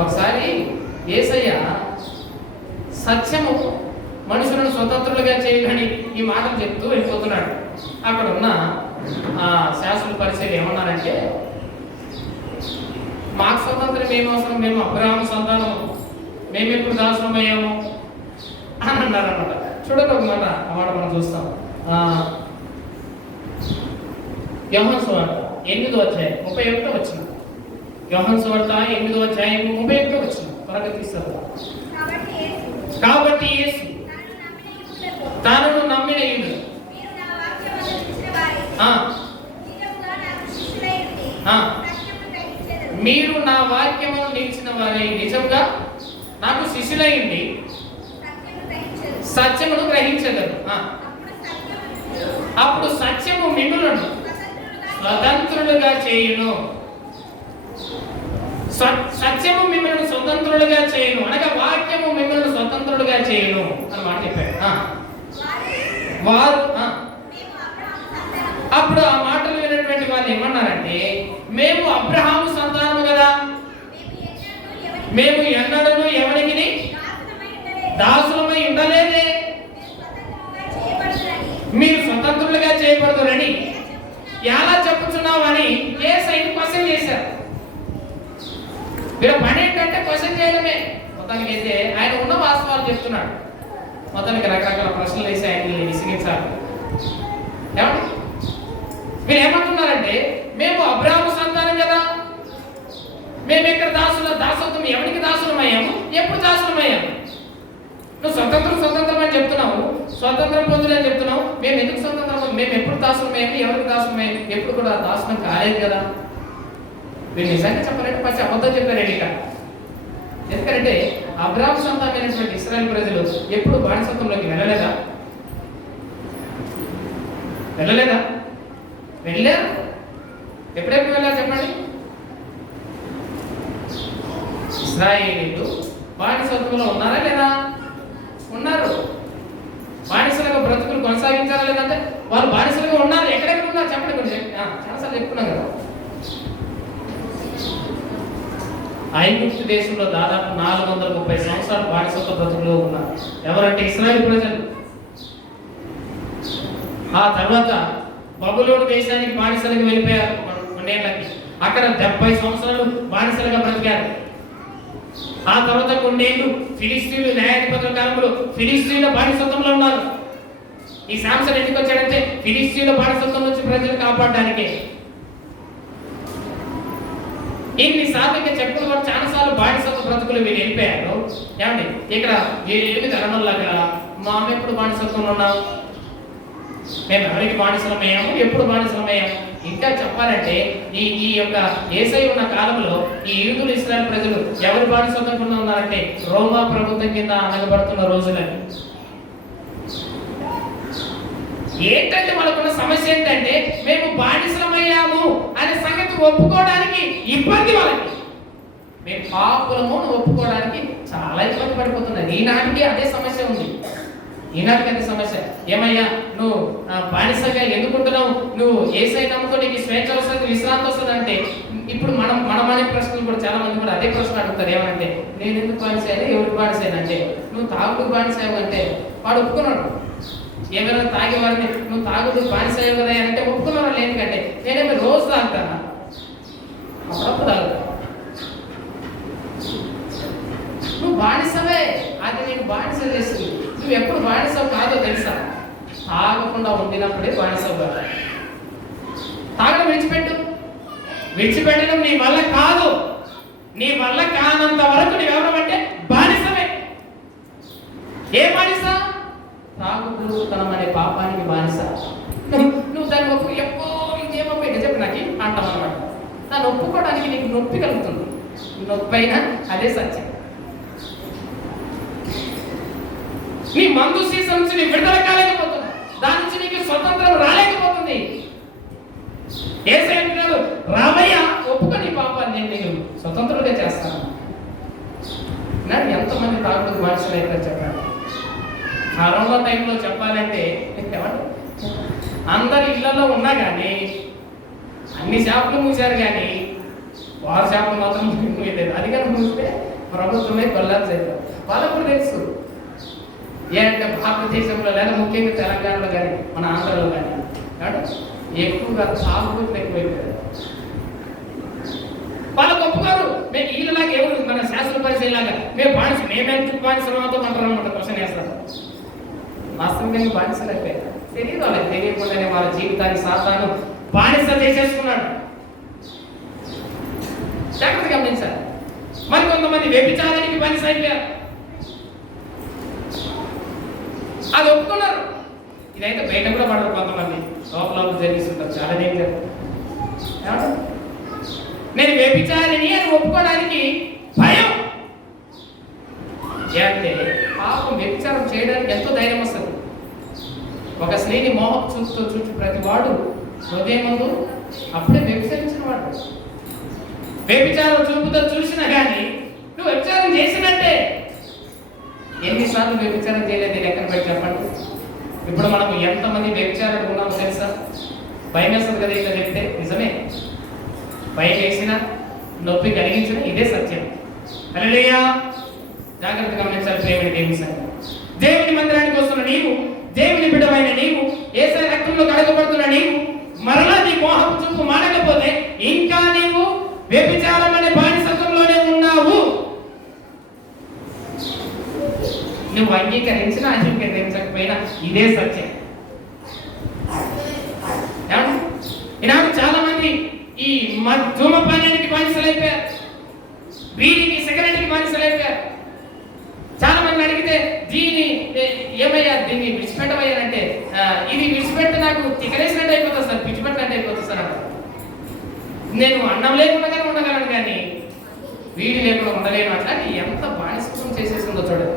ఒకసారి యేసయ్య సత్యము మనుషులను స్వతంత్రులుగా చేయమని ఈ మాటలు చెప్తూ వెళ్ళిపోతున్నాడు. అక్కడ ఉన్న శాస్త్రుల పరిచయం ఏమన్నారంటే, మాకు స్వతంత్రం ఏమవసరం, మేము అబ్రహాము సంతానం, మేము ఎప్పుడు దాసులమయ్యాము అని అన్నారన్నమాట. చూడండి ఒక మాట, ఆ మాట మనం చూస్తాం. యోహాను సువార్త 8వ అధ్యాయం 31వ వచనం. యోహాను సువార్త 8వ అధ్యాయం 31వ వచనం త్వరగా తీస్తారు. కాబట్టి యేసు తనను నమ్మిన యూదులు మీరు నా వాక్యమును నిలిచిన వారే నిజంగా నాకు శిష్యులై ఉండి సత్యమును గ్రహించగలరు. అప్పుడు సత్యము మిమ్ములను స్వతంత్రులుగా చేయును. సత్యము మిమ్మల్ని స్వతంత్రులుగా చేయును అనగా వాక్యము మిమ్మల్ని స్వతంత్రులుగా చేయును అని మాట చెప్పాడు. వారు అప్పుడు ఆ మాటలు విన్నటువంటి వాళ్ళు ఏమన్నారంటే, మేము అబ్రహాము సంతానము కదా, మేము ఎన్నడూ ఎవరికి దాసులమై ఉండలేదే, మీరు స్వతంత్రులుగా చేయబడతారని ఎలా చెప్పుచున్నావు అని యేసయ్యను క్వశ్చన్ చేశారు. వీళ్ళ పని ఏంటంటే క్వశ్చన్ చేయడమే. మొత్తానికి అయితే ఆయన ఉన్న వాస్తవాలు చెప్తున్నాడు. మొత్తానికి రకరకాల ప్రశ్నలు వేసి ఆయన్ని విసిగించాలి. ఏమండి, మీరు ఏమంటున్నారంటే, మేము అబ్రహాము సంతానం కదా, మేము ఎక్కడ దాసత్వం ఎవరికి దాసులమయ్యాము, ఎప్పుడు దాసులమయ్యాము? నువ్వు స్వతంత్రం అని చెప్తున్నావు, స్వతంత్రం పొందులని చెప్తున్నావు. మేము ఎందుకు స్వతంత్రం? మేము ఎప్పుడు దాసులమయ్యాము, ఎవరికి దాసులమయ్యాము? ఎప్పుడు కూడా దాసులం కాలేదు కదా. మీరు నిజంగా చెప్పాలంటే ఫస్ట్ అబద్ధం చెప్పారండి ఇక. ఎందుకంటే అబ్రాహాము సంతానమైనటువంటి ఇశ్రాయేలు ప్రజలు ఎప్పుడు బానిసత్వంలోకి వెళ్ళలేదా? వెళ్ళారు. ఎప్పుడెప్పుడు వెళ్ళారు చెప్పండి? ఇశ్రాయేలీయులు బానిసత్వంలో ఉన్నారా లేదా? ఉన్నారు. బానిసలుగా బ్రతుకులు కొనసాగించారా లేదంటే వాళ్ళు బానిసలుగా ఉన్నారు. ఎక్కడెక్కడ ఉన్నారు చెప్పండి. కొంచెం చాలాసార్లు చెప్పుకున్నాం కదా. ఐగుప్తు దేశంలో దాదాపు 430 సంవత్సరాలు బానిసత్వ బ్రతుకులో ఉన్నారు. ఎవరంటే ఇశ్రాయేలు ప్రజలు. ఆ తర్వాత బబులోను దేశానికి బానిసలుగా వెళ్ళిపోయారు కొన్నేళ్ళకి. అక్కడ 70 సంవత్సరాలు బానిసలుగా బ్రతికారు. ఆ తర్వాత కొన్నేళ్ళు ఫిలిస్తీన్లు న్యాయాధిపతుల కాలంలో ఫిలిస్తీన్ల బానిసత్వంలో ఉన్నారు. ఈ శాంసన్ ఎందుకు వచ్చాడంటే ఫిలిస్తీన్ల బానిసత్వం నుంచి ప్రజలు కాపాడడానికే. ఇన్నిసార్లు ఇంకా చెప్పులు కూడా చాలాసార్లు బానిసత్వ బ్రతుకులు వీళ్ళు వెళ్ళిపోయారు. ఏమండి ఇక్కడ 8 తరణంలాగా మేము ఎప్పుడు బానిసత్వంలో ఉన్నాం? మేము ఎవరికి బానిసలమయ్యాము, ఎప్పుడు బానిసలమయ్యాము? ఇంకా చెప్పాలంటే ఈ యొక్క యేసయ్య ఉన్న కాలంలో ఈ యూదులు ఇశ్రాయేలు ప్రజలు ఎవరి బానిసత్వం కింద ఉన్నారంటే రోమా ప్రభుత్వం కింద అనగబడుతున్న రోజులని. ఏంటంటే వాళ్ళకున్న సమస్య ఏంటంటే మేము బానిసలమయ్యాము అనే సంగతి ఒప్పుకోవడానికి ఇబ్బంది. వాళ్ళకి మేము పాపులము ఒప్పుకోవడానికి చాలా ఇబ్బంది పడిపోతున్నారు. ఈనాటికి అదే సమస్య ఉంది. ఈనాటికి అదే సమస్య. ఏమయ్యా నువ్వు బానిసగా ఎందుకుంటున్నావు? నువ్వు యేసయ్య నమ్ముకో, నీకు స్వేచ్ఛ వస్తుంది, విశ్రాంతి వస్తుంది అంటే ఇప్పుడు మనం అనే ప్రశ్నలు కూడా చాలా మంది కూడా అదే ప్రశ్న అడుగుతారు. ఏమంటే నేను ఎందుకు బానిసైనా, ఎవరికి బానిసైనా అంటే నువ్వు తాగుడుకు బానిసావు అంటే వాడు ఒప్పుకున్నాడు. ఏమైనా తాగేవారిని నువ్వు తాగుడు బానిసావు కదా అంటే ఒప్పుకున్నాడు. ఎందుకంటే నేనేమి రోజు తాగుతానా? అప్పుడప్పుడు తాగుతా. నువ్వు బానిసవే, అది నేను బానిస చేస్తుంది. నువ్వు ఎప్పుడు బానిసవు కాదో తెలుసా? తాగకుండా ఉండినప్పుడే బానిసవు కాదు. తాగడం విడిచిపెట్టడం నీ వల్ల కాదు. నీ వల్ల కానంత వరకు నీవెవరమంటే బానిసవే. ఏ బానిస? తాగుడుతనం అనే పాపానికి బానిస. నువ్వు దాన్ని ఒప్పు ఇంకేమో చెప్పి నాకు అంటాం అనమాట. దాన్ని ఒప్పుకోవడానికి నీకు నొప్పి కలుగుతుంది. నొప్పి అయినా అదే సత్యం. నీ మందు సీస నుంచి నీ విడుదల కాలేకపోతుంది. దాని నుంచి నీకు స్వతంత్రం రాలేకపోతుంది. యేసయ్య అంటున్నాడు, రామయ్య ఒప్పుకో నీ పాపాన్ని, నేను నీకు స్వతంత్రులుగా చేస్తాను. నాకు ఎంతమంది తాగుడు మనుషులు అయితే చెప్పాను. కరోనా టైంలో చెప్పాలంటే అందరి ఇళ్లలో ఉన్నా కానీ అన్ని షాపులు మూసారు కానీ వారి షాపులు మాత్రం మూయలేదు. అది కానీ మూస్తే ప్రభుత్వమే కొల్లాప్స్ అవుతారు. వాళ్ళకు కూడా తెలుసు. ఏంటంటే భారతదేశంలో లేదా ముఖ్యంగా తెలంగాణలో కానీ మన ఆంధ్రలో కానీ ఎక్కువగా తాగుబోతులు ఎక్కువైపోయారు. వాళ్ళకు ఒప్పుకోరు. మేము వీళ్ళలాగా ఎవరు మన శాస్త్ర పరిచయలాగా మేము బానిస, మేమెందుకు బానిసలతో అంటారన్నమాట క్వశ్చన్ వేస్తారు. వాస్తవంగా బానిసలు అయిపోయారు. తెలియదు వాళ్ళకి. తెలియకుండానే వాళ్ళ జీవితాన్ని సాతాను బానిస చేసేసుకున్నాడు. జాగ్రత్త గమనించాలి. మరి కొంతమంది వ్యభిచారానికి బానిస అయిపోయారు. అది ఒప్పుకున్నారు. ఇదైతే బయట కూడా పడరు. కొంతమంది లోపల జరిగిస్తుంటారు. చాలా డేంజర్. నేను వ్యభిచారిని అని ఒప్పుకోవడానికి భయం. అంటే పాపం వ్యభిచారం చేయడానికి ఎంతో ధైర్యం వస్తుంది. ఒక స్త్రీని మోహం చూస్తూ ప్రతి వాడు హృదయం ముందు అప్పుడే వ్యభిచరించిన వాడు. వ్యభిచారం చూపుతో చూసినా కానీ నువ్వు వ్యభిచారం చేసినట్టే. ఎన్నిసార్లు వ్యభిచారం చేయలేదు లెక్కన పెట్టి చెప్పండి. ఇప్పుడు మనం ఎంతమంది వ్యభిచారాలు ఉన్నామో తెలుసా? భయం వేస్తుంది కదా ఇలా చెప్తే. నిజమే, భయం వేసిన నొప్పి కలిగించిన ఇదే సత్యం. హల్లెలూయా. జాగ్రత్త గమనించాలి. ప్రేమని దేవుని సంగతి. దేవుని మందిరానికి వస్తున్న నీవు, దేవుని బిడ్డమైన నీవు, యేసయ్య రక్తంలో కడగబడుతున్న నీవు మరలా నీ మోహపు చూపు మానకపోతే ఇంకా నీవు వ్యభిచారం అనే బానిసత్వంలోనే ఉన్నావు. నువ్వు అంగీకరించినా అంగీకరించకపోయినా ఇదే సత్యం. ఈనాడు చాలా మంది ఈ ధూమపానానికి బానిసలైపోయారు. వీడికి సిగరెట్కి బానిసలైపోయారు. చాలా మంది అడిగితే ఏమయ్యా దీన్ని విడిచిపెట్టమయ్యానంటే ఇది విడిచిపెట్టి నాకు తికరేసినట్టు అయిపోతుంది సార్, పిచ్చిపెట్టినట్టు అయిపోతుంది సార్. నేను అన్నం లేకుండా ఉండగలను కానీ వీడి లేకుండా ఉండలేను. అట్లా ఎంత బానిసత్వం చేసేసిందో చూడండి.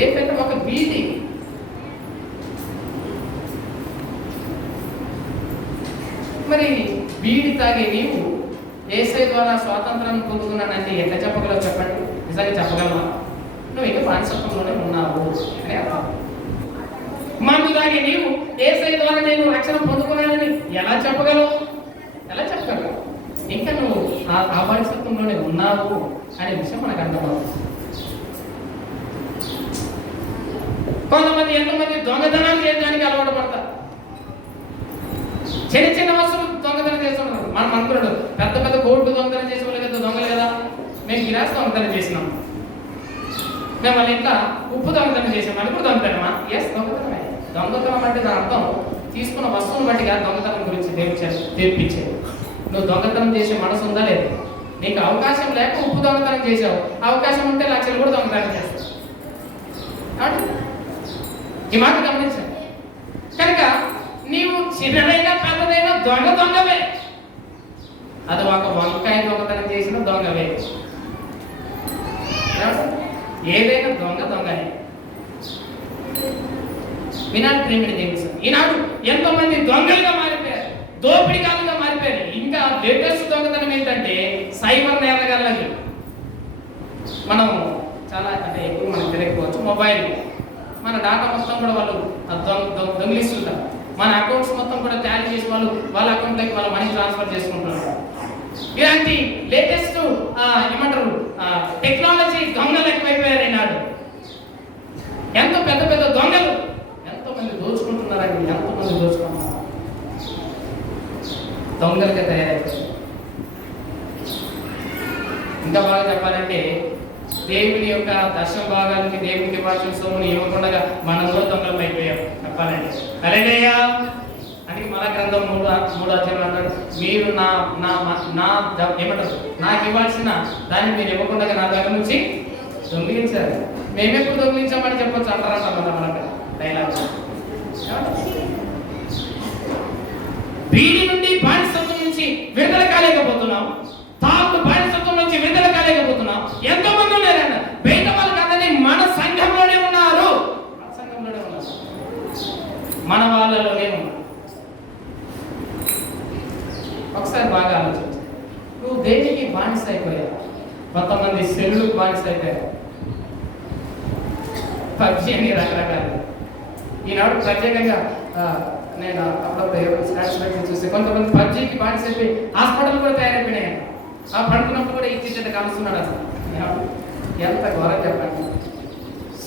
ఏ పెద్ద ఒక వీడి మరి వీడి తాగే నీవు యేసయ్య ద్వారా స్వాతంత్రం పొందుకున్నానంటే ఎట్లా చెప్పగలవు చెప్పండి? నిజంగా చెప్పగలవా? నువ్వు ఇంకా బానిసత్వంలోనే ఉన్నావు అని అర్థం. మందు తాగే నీవు యేసయ్య ద్వారా నేను రక్షణ పొందుకున్నానని ఎలా చెప్పగలవు? ఎలా చెప్పగలవు? ఇంకా నువ్వు ఆ బానిసత్వంలోనే ఉన్నావు అనే విషయం మనకు అర్థమవుతుంది. కొంతమంది ఎంతమంది దొంగతనాలు చేయడానికి అలవాటు పడతారు. చిన్న చిన్న వస్తువులు దొంగతనం చేస్తున్నారు. మనం అనుకున్నాడు పెద్ద పెద్ద కోర్టు దొంగతనం చేసే వాళ్ళు కదా దొంగలు కదా. మేము గిలాస్ దొంగతనం చేసినాం, మేము వాళ్ళ ఇంట్లో ఉప్పు దొంగతనం చేసాం. అది కూడా దొంగతనమా? ఎస్, దొంగతనమే. దొంగతనం అంటే దాని అర్థం తీసుకున్న వస్తువును బట్టిగా దొంగతనం గురించి తెప్పించేది. నువ్వు దొంగతనం చేసే మనసు ఉందా లేదు? నీకు అవకాశం లేక ఉప్పు దొంగతనం చేసావు, అవకాశం ఉంటే లక్షలు కూడా దొంగతనం చేస్తావు. ఈ మాట గమనించావు కనుక నీవు చిన్నదైనా పెద్దదైనా దొంగవే. అది ఒక వంకాయ దొంగతనం చేసిన దొంగవే. ఏదైనా దొంగనే. వినాడు ప్రేమిడి దేవుడు. ఈనాడు ఎంతో మంది దొంగలుగా మారిపోయారు, దోపిడిగాలుగా మారిపోయారు. ఇంకా లేటెస్ట్ దొంగతనం ఏంటంటే సైబర్ నేరగాళ్ళకి. మనం చాలా అంటే ఎక్కువ మనకు తెలియకపోవచ్చు, మొబైల్ మన డాటా మొత్తం కూడా వాళ్ళు దొంగిలిస్తుంటారు. మన అకౌంట్స్ మొత్తం కూడా ట్యాలీ చేసి వాళ్ళ అకౌంట్లోకి వాళ్ళ మనీ ట్రాన్స్ఫర్ చేసుకుంటున్నారు. ఇలాంటి లేటెస్ట్ ఏమంటారు టెక్నాలజీ దొంగలు ఎక్కువైపోయారు ఈనాడు. ఎంతో పెద్ద పెద్ద దొంగలు ఎంతో మంది దోచుకుంటున్నారండి. ఎంతో మంది దోచుకుంటున్నారు, దొంగలుగా తయారైపోయారు. ఇంకా బాగా చెప్పాలంటే దేవుని యొక్క దర్శన భాగానికి దేవునికి ఇవ్వాల్సిన సొమ్ముని ఇవ్వకుండా మనం కూడా దొంగలం అయిపోయాం చెప్పాలంటే. హల్లెలూయా. అందుకే మన గ్రంథం 3వ అధ్యాయం అంటాడు, మీరు ఏమంటారు నాకు ఇవ్వాల్సిన దాన్ని మీరు ఇవ్వకుండా నా దగ్గర నుంచి దొంగిలించారు. మేమెప్పుడు దొంగిలించామని చెప్పొచ్చు అంటారంట మన డైలాగ్. వీడి నుండి బానిసత్వం నుంచి విడుదల కాలేకపోతున్నాం, తాగు బానిసత్వం నుంచి విడుదల కాలేకపోతున్నాం. ఎంతో మంది ఉన్నారన్న బయట వాళ్ళకి అందరినీ మన సంఘంలోనే ఉన్నారు, మన వాళ్ళలోనే ఉన్నారు. ఒకసారి బాగా ఆలోచించు. నువ్వు దేనికి బానిస అయిపోయావు? కొంతమంది సెల్లుకు బానిస అయిపోయారు, పబ్జీ అని రకరకాలు. ఈనాడు ప్రత్యేకంగా నేను అప్పుడప్పుడు స్నాప్స్ పెట్టి చూస్తే కొంతమంది పబ్జీకి బానిస అయిపోయి హాస్పిటల్ కూడా తయారైపోయినాయి. ఆ పడుకున్నప్పుడు కూడా ఇచ్చేట కలుస్తున్నాడు. అసలు ఎంత ఘోరం చెప్పండి.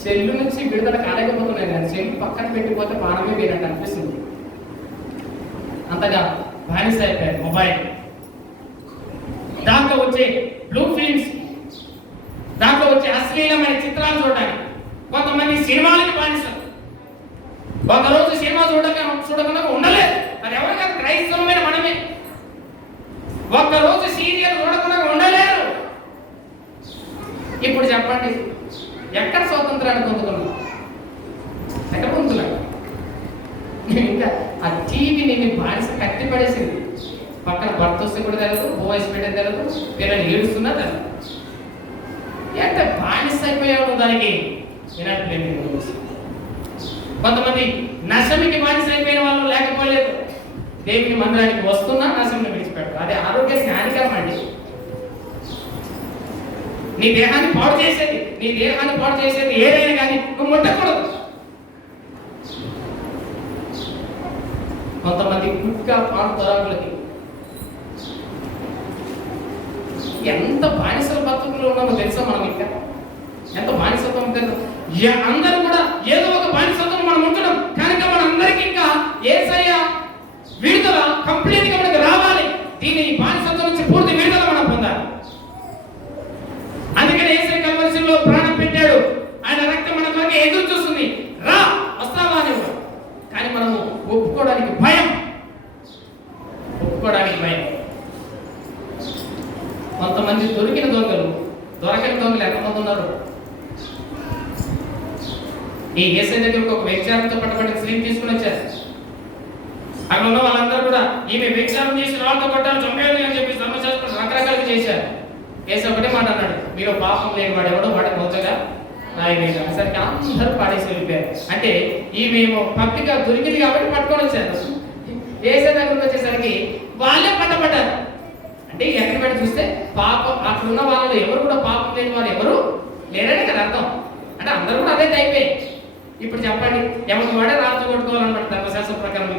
సెల్లు నుంచి విడుదల కాలేకపోతున్నాయి కానీ సెల్లు పక్కన పెట్టిపోతే ప్రాణమే వేరంటే అనిపిస్తుంది. అంతగా బానిస అయిపోయారు మొబైల్. దాంట్లో వచ్చే బ్లూ ఫిల్మ్స్, దాంట్లో వచ్చే అశ్లీలమైన చిత్రాలు చూడడానికి కొంతమంది సినిమాలకి బానిసలు. ఒకరోజు సినిమా చూడకుండా ఉండలేదు. అది ఎవరు కాదు, క్రైస్తవమైన మనమే. ఒక్కరోజు సీరియల్ చూడకుండా ఉండలేరు. ఇప్పుడు చెప్పండి, ఎక్కడ స్వాతంత్రాన్ని పొందుకున్నాం? ఎక్కడ పొందుతున్నాం? ఇంకా ఆ టీవీ నేను బానిస కట్టి పడేసింది. పక్కన భర్త వస్తే కూడా తెలియదు, వాయిస్ పెట్టే తెలియదు, పిల్లలు ఏడుస్తున్నా తెలియదు. ఎంత బానిస అయిపోయావు దానికి. కొంతమంది నశమికి బానిస అయిపోయిన వాళ్ళు లేకపోలేదు. దేవుని మందిరానికి వస్తున్నా నశమిని విడిచిపెట్టారు. అదే ఆరోగ్యానికి హానికరం అండి. నీ దేహాన్ని పాడు చేసేది ఏదైనా కానీ నువ్వు ముట్టకూడదు. కొంతమంది గుట్కా పాడు తరాకులకి ఎంత బానిసల బతుకులు ఉన్నామో తెలుసా మనం. ఇంకా ఎంత బానిసత్వం తెలుసు. అందరూ కూడా ఏదో ఒక బానిసత్వం మనం ఉంటున్నాం కనుక మనందరికీ ఇంకా యేసయ్య విడుదల కంప్లీట్ గా మనకు రావాలి. దీని బానిసత్వం నుంచి పూర్తి విడుదల మనం పొందాలి. అందుకని యేసయ్య కల్వరిలో ప్రాణం పెట్టాడు. ఆయన రక్తం మన కొరకు ఎదురు చూస్తుంది. రా, వస్తావా అని. కానీ మనము ఒప్పుకోవడానికి భయం. కొంతమంది దొరికిన ఈ యేసయ్య దగ్గరకు ఒక వ్యభిచారంతో పట్టబడిన స్త్రీని తీసుకుని వచ్చారు. అక్కడ ఉన్న వాళ్ళందరూ కూడా ఈమె వ్యభిచారం చేసి రాళ్ళతో కొట్టాలి, చంపేయాలి అని చెప్పి ధర్మశాస్త్రం రకరకాలుగా చేశారు. యేసయ్య ఒకటే మాట అన్నాడు, మీరు పాపం లేని వాడు ఎవడో వాడి మోతగా నాయన సరికి అందరూ పాడేసి వెళ్ళిపోయారు. అంటే ఈమెమో పబ్లిక్ గా దొరికింది కాబట్టి పట్టుకొని వచ్చారు. యేసయ్య దగ్గరకు వచ్చేసరికి వాళ్ళే పట్టబడ్డారు. అంటే ఎక్కడ పెట్టి చూస్తే పాపం అక్కడ ఉన్న వాళ్ళు ఎవరు కూడా పాపం లేని వారు ఎవరు లేరనే కదా అర్థం. అంటే అందరూ కూడా అదే టైపే. ఇప్పుడు చెప్పండి, ఎవరికి వాడే రాళ్ళతో కొట్టుకోవాలన్నమాట ధర్మశాస్త్రం ప్రకారం.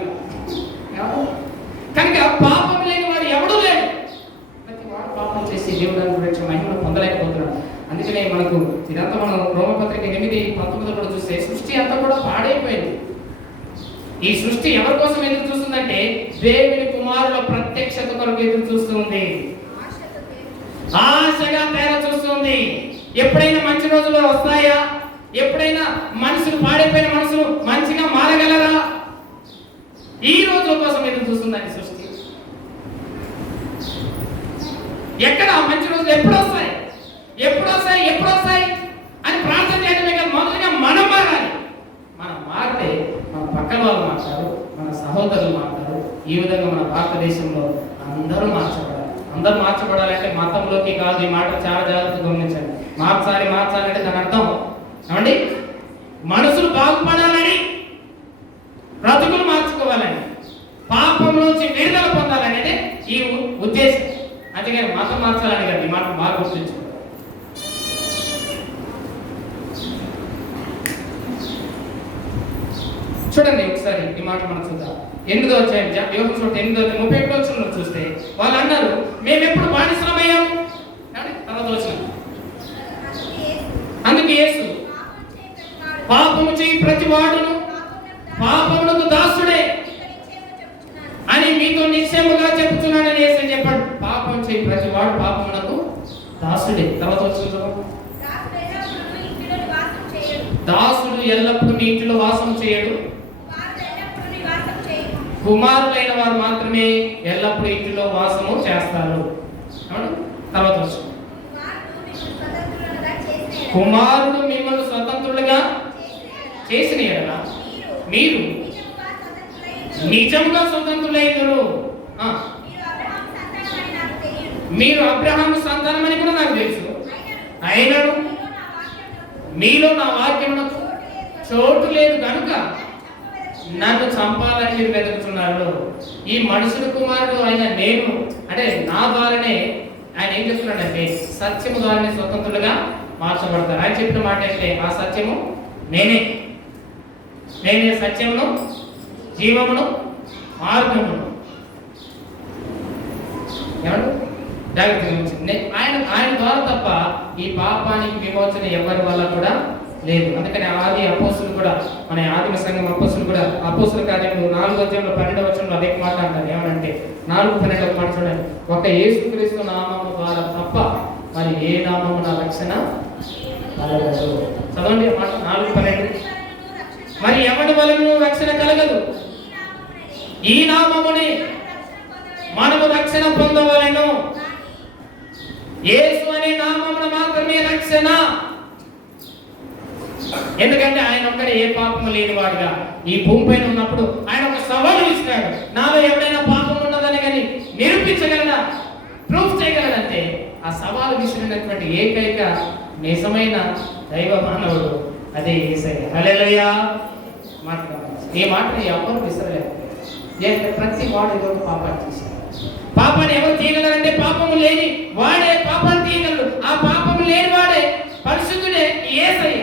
కనుక పాపం లేని వాడు ఎవడూ లేడు. ప్రతి వాడు పాపం చేసి దేవుడు గురించి మహిమను పొందలేకపోతున్నాడు. అందుకనే మనకు ఇదంతా మనం రోమపత్రిక 8:19 కూడా చూస్తే సృష్టి అంతా కూడా పాడైపోయింది. ఈ సృష్టి ఎవరి కోసం ఎదురు చూస్తుందంటే దేవుని కుమారుల ప్రత్యక్షత కొరకు ఎదురు చూస్తుంది, ఆశగా తేర చూస్తుంది. ఎప్పుడైనా మంచి రోజులు వస్తాయా? ఎప్పుడైనా మనుషులు పాడైపోయిన మనుషులు మంచిగా మారగలరా? ఈ రోజుల కోసం ఎదురు చూస్తుందండి సృష్టి. ఎక్కడ మంచి రోజులు ఎప్పుడు వస్తాయి, ఎప్పుడు వస్తాయి, ఎప్పుడు వస్తాయి అని ప్రార్థన చేయడమే కదా. మొదలుగా మనం మారాలి. మనం మారితే మన పక్కన వాళ్ళు మారుతారు, మన సహోదరులు మారుతారు. ఈ విధంగా మన భారతదేశంలో అందరూ మార్చబడాలి. అందరూ మార్చబడాలంటే మతంలోకి కాదు. ఈ మాట చాలా జాగ్రత్తగా గమనించండి. మార్చాలి అంటే దాని అర్థం ఏమండి, మనసులు బాగుపడాలని, బ్రతుకులు మార్చుకోవాలని, పాపంలోంచి విడుదల పొందాలనేది ఈ ఉద్దేశం. అందుకని మతం మార్చాలని కదా. ఈ మాట బాగా గుర్తించుకోవాలి. చూడండి ఒకసారి ఈ మాట మనం చూద్దాం. 8వ అధ్యాయం యోహాను సువార్త 8:31 చూస్తే వాళ్ళు అన్నారు, మేము ఎప్పుడు బానిసలమయ్యాము. తర్వాత వచ్చిన అందుకే యేసు పాపము చేయి ప్రతి వాడును పాపమునకు దాసుడే అని మీతో నిశ్చయముగా చెప్తున్నానని యేసు చెప్పాడు. పాపం చేయి ప్రతి వాడు పాపమునకు దాసుడే. తర్వాత వచ్చిన దాసుడు ఎల్లప్పుడూ మీ ఇంటిలో వాసం చేయడు, కుమారులైన వారు మాత్రమే ఎల్లప్పుడూ ఇంటిలో వాసము చేస్తారు. తర్వాత వచ్చిన కుమారుడు మిమ్మల్ని స్వతంత్రులుగా చేసిన ఎడల మీరు నిజంగా స్వతంత్రులైనరు. మీరు అబ్రహాము సంతానమని కూడా నాకు తెలుసు. అయినను మీలో నా వాక్యమునకు చోటు లేదు కనుక నన్ను చంపాలని మీరు వెతుకుతున్నారు. ఈ మనుషుల కుమారుడు అయిన నేను, అంటే నా ద్వారానే ఆయన ఏం చెప్తున్నాడంటే సత్యము ద్వారానే స్వతంత్రులుగా మార్చబడతారు. ఆయన చెప్పిన మాట అయితే ఆ సత్యము నేనే సత్యమును, జీవమును, మార్గమును. ఏమంటారు? జాగ్రత్తగా ఆయన ద్వారా తప్ప ఈ పాపానికి విమోచన ఎవరి వల్ల కూడా లేదు. అందుకని ఆది అపోస్తులు కూడా, మన ఆదిమ సంఘం అపోస్తులు కూడా అపోస్తుల కార్యములు 4:12 అదే మాట అంటారు. ఏమంటే 4:12 మాట చూడండి, ఒక యేసుక్రీస్తు నామము ద్వారా తప్ప మరి ఏ నామమున రక్షణ కలగదు. చదవండి మాట 4:12. మరి ఎవరి వలన రక్షణ కలగదు, ఈ నామమునే మనము రక్షణ పొందవలెను. యేసు అనే నామమున మాత్రమే రక్షణ. ఎందుకంటే ఆయన ఒక్కడే ఏ పాపము లేనివాడుగా ఈ భూమి పైన ఉన్నప్పుడు ఆయన ఒక సవాలు ఇచ్చినాడు. నాలో ఎవరైనా పాపం ఉన్నదని కానీ నిరూపించగలడా, ప్రూఫ్ చేయగలడంటే ఆ సవాలు విసిరినటువంటి ఏకైక నిజమైన దైవ మానవుడు అదే యేసయ్య. హల్లెలూయా. ఈ మాటని ఎవరు విసరలేకపోయారు. ప్రతి వాడు ఏదో పాపాన్ని చేశారు. పాపాన్ని ఎవరు తీయగలరంటే పాపము లేని వాడే పాపాన్ని తీయగలడు. ఆ పాపము లేని వాడే పరిశుద్ధుడే యేసయ్య.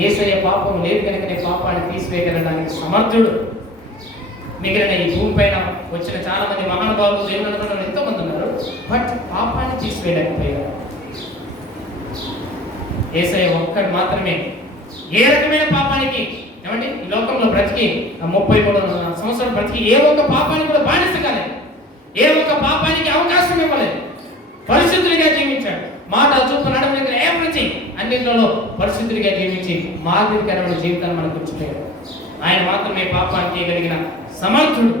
యేసయ్య పాపం లేదు కనుకనే పాపాన్ని తీసివేయగలడానికి సమర్థుడు. మిగిలిన ఈ భూమి పైన వచ్చిన చాలా మంది మహానుభావులు, దేవుని అనుకున్న ఎంతో మంది ఉన్నారు, బట్ పాపాన్ని తీసివేయలేకపోయారు. యేసయ్య ఒక్కడు మాత్రమే ఏ రకమైన పాపానికి, ఏమండి ఈ లోకంలో బ్రతికి 33 సంవత్సరాలు బ్రతికి ఏ ఒక్క పాపానికి కూడా బానిస కాలేదు, ఏ ఒక్క పాపానికి అవకాశం ఇవ్వలేదు. పరిశుద్ధుడిగా జీవించాడు. మాట చూపు నడవడి దగ్గర ఏమృతి అన్నింటిలో పరిశుద్ధుడిగా జీవించి మాదిరికరమైన జీవితాన్ని మనకు కూర్చుంటాడు. ఆయన మాత్రమే పాపాన్ని తీయగలిగిన సమర్థుడు.